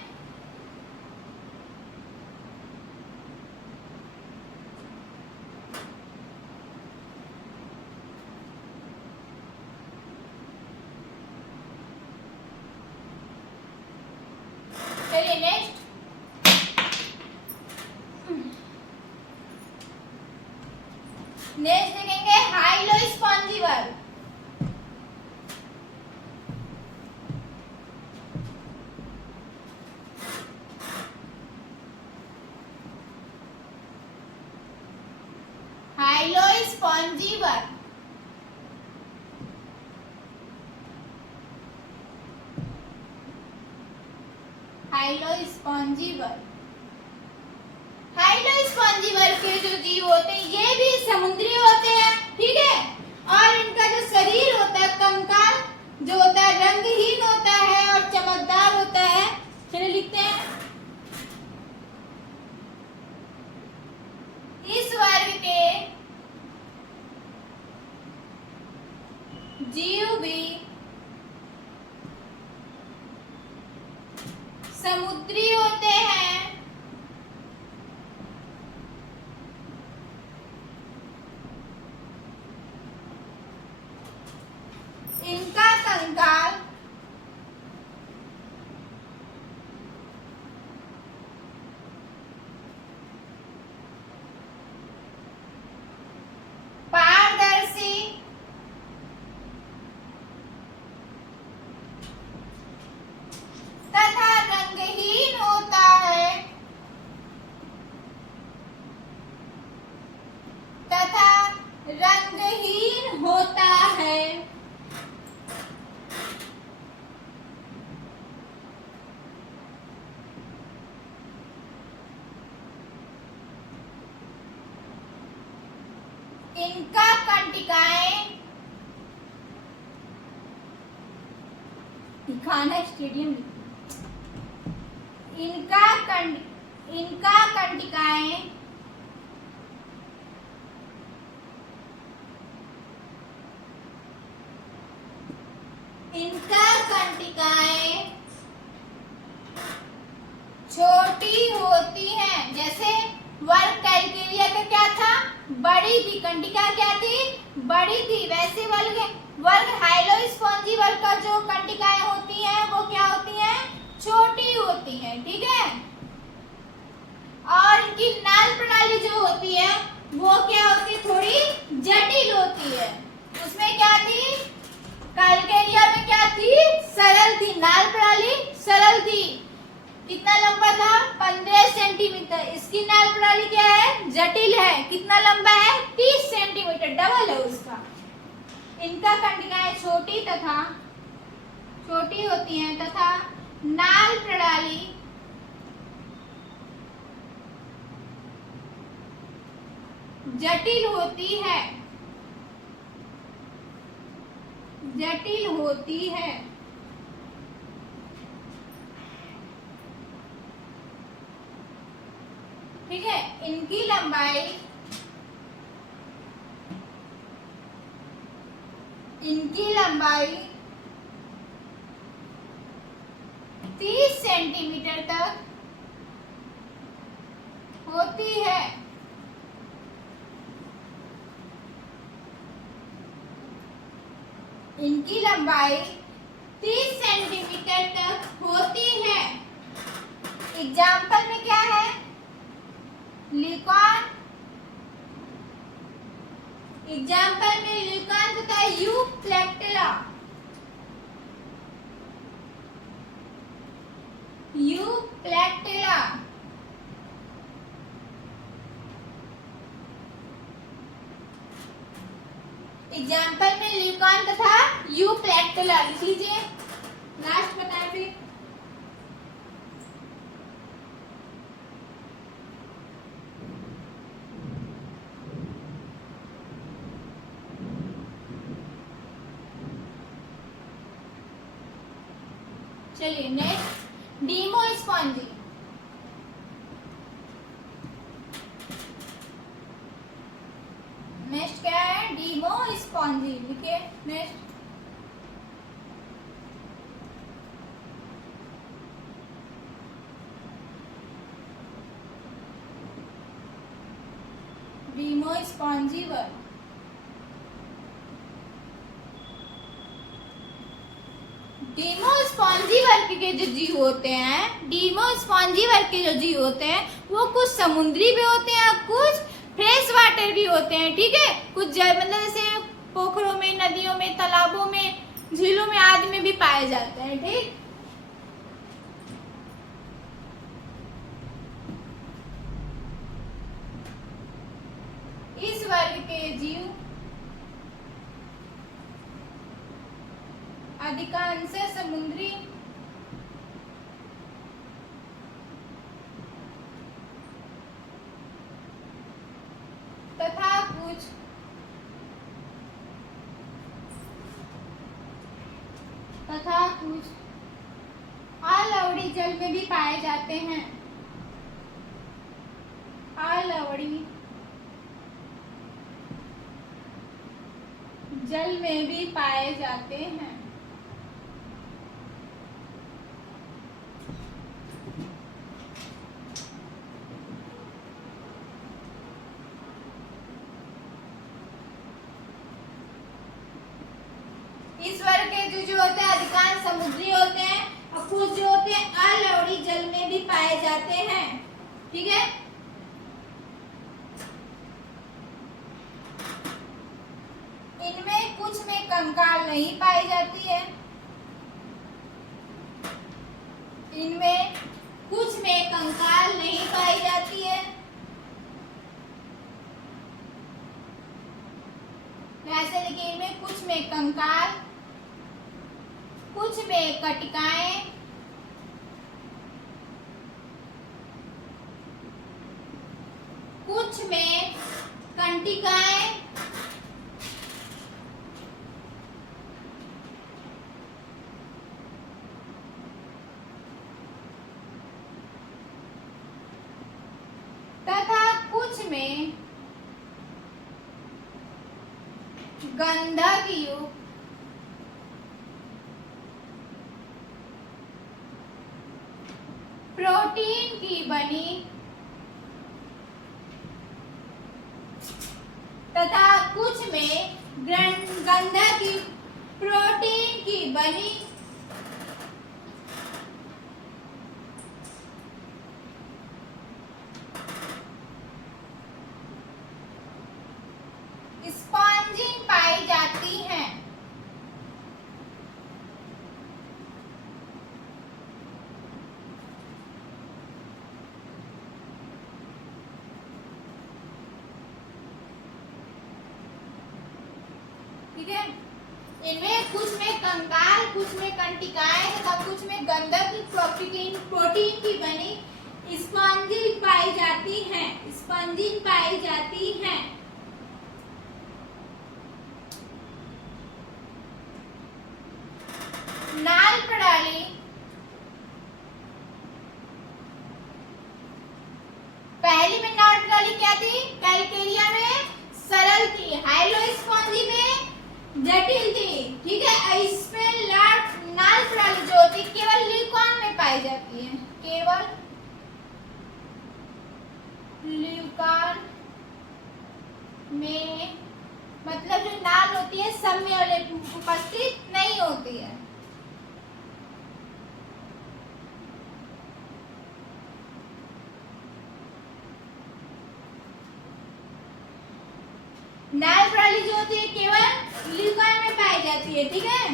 चलिए नेक्स्ट। नेक्स्ट देखेंगे हाइलोस्पॉन्जी वर्ग। हाइलोस्पॉन्जी वर्ग हाइलोस्पॉन्जी वर्ग के जो जीव होते हैं ये भी समुद्री होते हैं। ठीक है। और इनका जो शरीर होता है कंकाल जो होता है रंगहीन होता है और चमकदार होता है। चलिए लिखते हैं। इस वर्ग के जीव भी समुद्री होते हैं। इनका कंकाल इनका कंटिकाएं दिखाना स्टेडियम, इनका कंटिकाएं छोटी होती हैं। जैसे वर्ग कैलकेरिया का क्या था, बड़ी थी, कंटिका क्या थी, बड़ी थी। वैसे वर्ग हाइलोस्पॉन्जी वर्ग का जो कंटिकाएं होती हैं वो क्या होती हैं, छोटी होती हैं। ठीक है। और इनकी नाल प्रणाली जो होती है वो क्या होती है, थोड़ी जटिल होती है। उसमें क्या थी, कैलकेरिया में क्या थी, सरल थी, नाल प्रणाली सरल थी। कितना लंबा था, 15 सेंटीमीटर। इसकी नाल प्रणाली क्या है, जटिल है। कितना लंबा है, 30 सेंटीमीटर, डबल है उसका। इनका कंटिकाएं छोटी होती हैं तथा नाल प्रणाली जटिल होती है। ठीक है। इनकी लंबाई 30 सेंटीमीटर तक होती है। इनकी लंबाई 30 सेंटीमीटर तक होती है। एग्जाम्पल में क्या है, लिकॉन, एग्जाम्पल में लिकॉन तथा यूप्लेक्टेरा। एग्जाम्पल में लिकॉन तथा यूप्लेक्टेरा लिख लीजिए। लास्ट बताएं फिर। चलिए नेक्स्ट, डीमोस्पॉन्जी। नेक्स्ट क्या है, डीमोस्पॉन्जी। लिखिए नेक्स्ट, डीमोस्पॉन्जी वर्ग। डीमोस्पॉन्जी वर्ग के जो जीव होते हैं, डीमोस्पॉन्जी वर्ग के जो जीव होते हैं वो कुछ समुद्री भी होते हैं, कुछ फ्रेश वाटर भी होते हैं। ठीक है। कुछ मतलब जैसे पोखरों में, नदियों में, तालाबों में, झीलों में आदि में भी पाए जाते हैं। ठीक। इस वर्ग के जीव अधिकांश समुद्री तथा कुछ अलवड़ी जल में भी पाए जाते हैं। अलवड़ी जल में भी पाए जाते हैं। इस वर्ग के जो होते हैं अधिकांश समुद्री होते हैं और कुछ जो होते हैं अलवड़ी जल में भी पाए जाते हैं। ठीक है। इनमें कुछ में कंकाल नहीं पाई जाती है। इनमें कुछ में कंकाल नहीं पाई जाती है। ऐसे देखिए, इनमें कुछ में कंकाल, कुछ में कटिकाएं, कुछ में कंटिकाएं गंधक युक्त प्रोटीन की बनी तथा कुछ में गंधक युक्त प्रोटीन की बनी स्पॉन्जिन पाई जाती हैं। ठीक है, इनमें कुछ में कंकाल, कुछ में कंटिकाएं तथा कुछ में गंधक प्रोटीन की बनी स्पॉन्जिन पाई जाती हैं। स्पॉन्जिन पाई जाती हैं। नाल प्रणाली पहली में नाल प्रणाली क्या थी? कैलकेरिया में सरल थी, हाइलोस्पॉन्जी में जटिल थी। ठीक है, इसमें नाल प्रणाली जो होती है केवल ल्यूकॉन में पाई जाती है, केवल ल्यूकॉन में, मतलब जो नाल होती है सब में उपस्थित नहीं होती है। नाल प्रणाली जो होती है केवल ल्यूकॉन में पाई जाती है। ठीक है,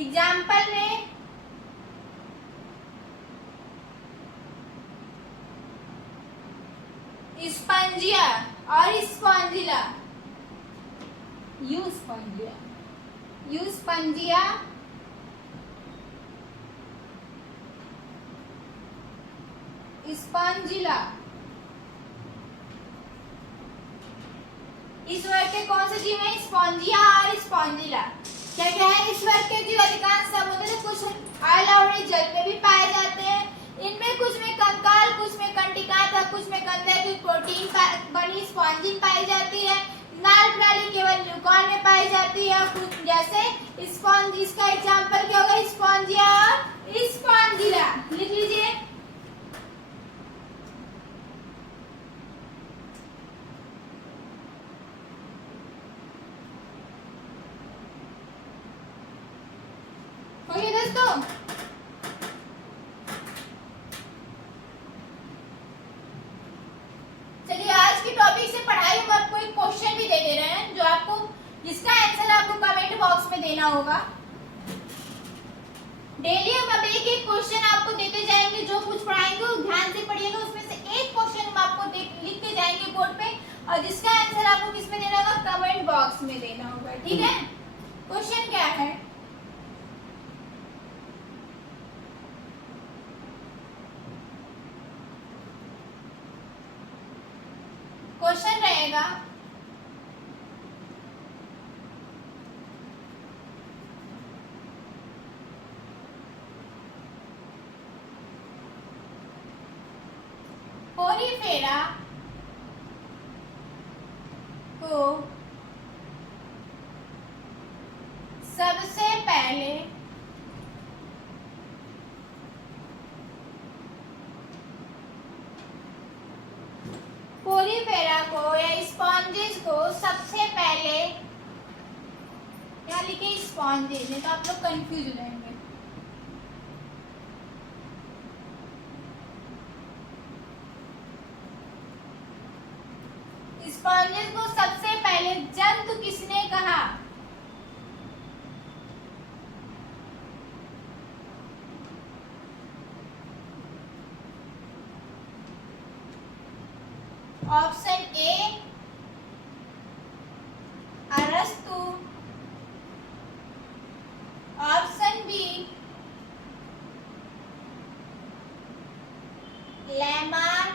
एग्जाम्पल में स्पंजिया और स्पॉन्जिला, यूस्पंजिया स्पॉन्जिला। इस वर्ग के कौन से जीव हैं? स्पॉन्जिया और स्पॉन्जिला। क्या क्या है? इस वर्ग के जीव अधिकांश समुद्र, कुछ अलावड़ी जल में भी पाए जाते हैं। इनमें कुछ में कंकाल, कुछ में कंटिका तथा कुछ में गंधक की प्रोटीन बनी स्पॉन्जिन पाई जाती है। नाल प्रणाली केवल ल्यूकॉन में पाई जाती है। कुछ जैसे स्पॉन्ज, इसका एग्जांपल क्या होगा? स्पॉन्जिया और स्पॉन्जिला। लिख लीजिए। दोस्तों, चलिए आज के टॉपिक से पढ़ाई हम आपको एक क्वेश्चन भी दे रहे हैं, जो आपको, जिसका आंसर आपको कमेंट बॉक्स में देना होगा। डेली हम अब एक एक क्वेश्चन आपको देते जाएंगे, जो कुछ पढ़ाएंगे वो ध्यान से पढ़िएगा। उसमें से एक क्वेश्चन हम आपको लिख के जाएंगे बोर्ड पे, और जिसका आंसर आपको किस में देना होगा? कमेंट बॉक्स में देना होगा। ठीक है, क्वेश्चन क्या है? क्वेश्चन रहेगा, पोरीफेरा को सबसे पहले पोरीफेरा को या स्पॉन्जेस को सबसे पहले, क्या लिखे? स्पॉन्जेस, नहीं तो आप लोग कंफ्यूज हो जाएंगे। स्पॉन्जेस को सबसे पहले जंतु किसने कहा? ऑप्शन ए अरस्तु, option B Lamarck,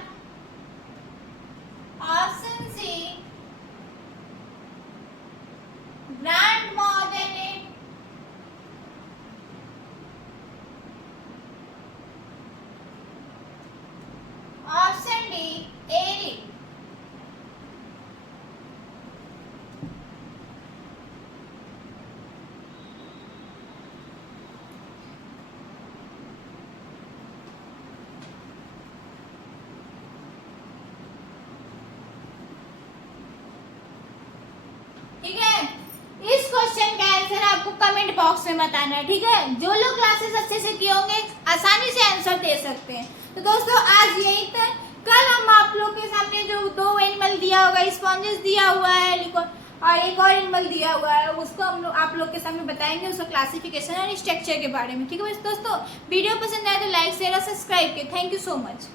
option C ग्रांड मॉर्गने, ऑप्शन डी ठीक है। इस क्वेश्चन का आंसर आपको कमेंट बॉक्स में बताना है, ठीक है। जो लोग क्लासेस अच्छे से किए होंगे आसानी से आंसर दे सकते हैं। तो दोस्तों आज यही तक। कल हम आप लोग के सामने जो 2 एनिमल दिया होगा, स्पॉन्जेस दिया हुआ है, लिखो, और एक और एनिमल दिया हुआ है, उसको हम लोग आप लोग के सामने बताएंगे, उसका क्लासिफिकेशन और स्ट्रक्चर के बारे में, ठीक है दोस्तों। वीडियो पसंद आए तो लाइक शेयर और सब्सक्राइब करें। Thank you so much.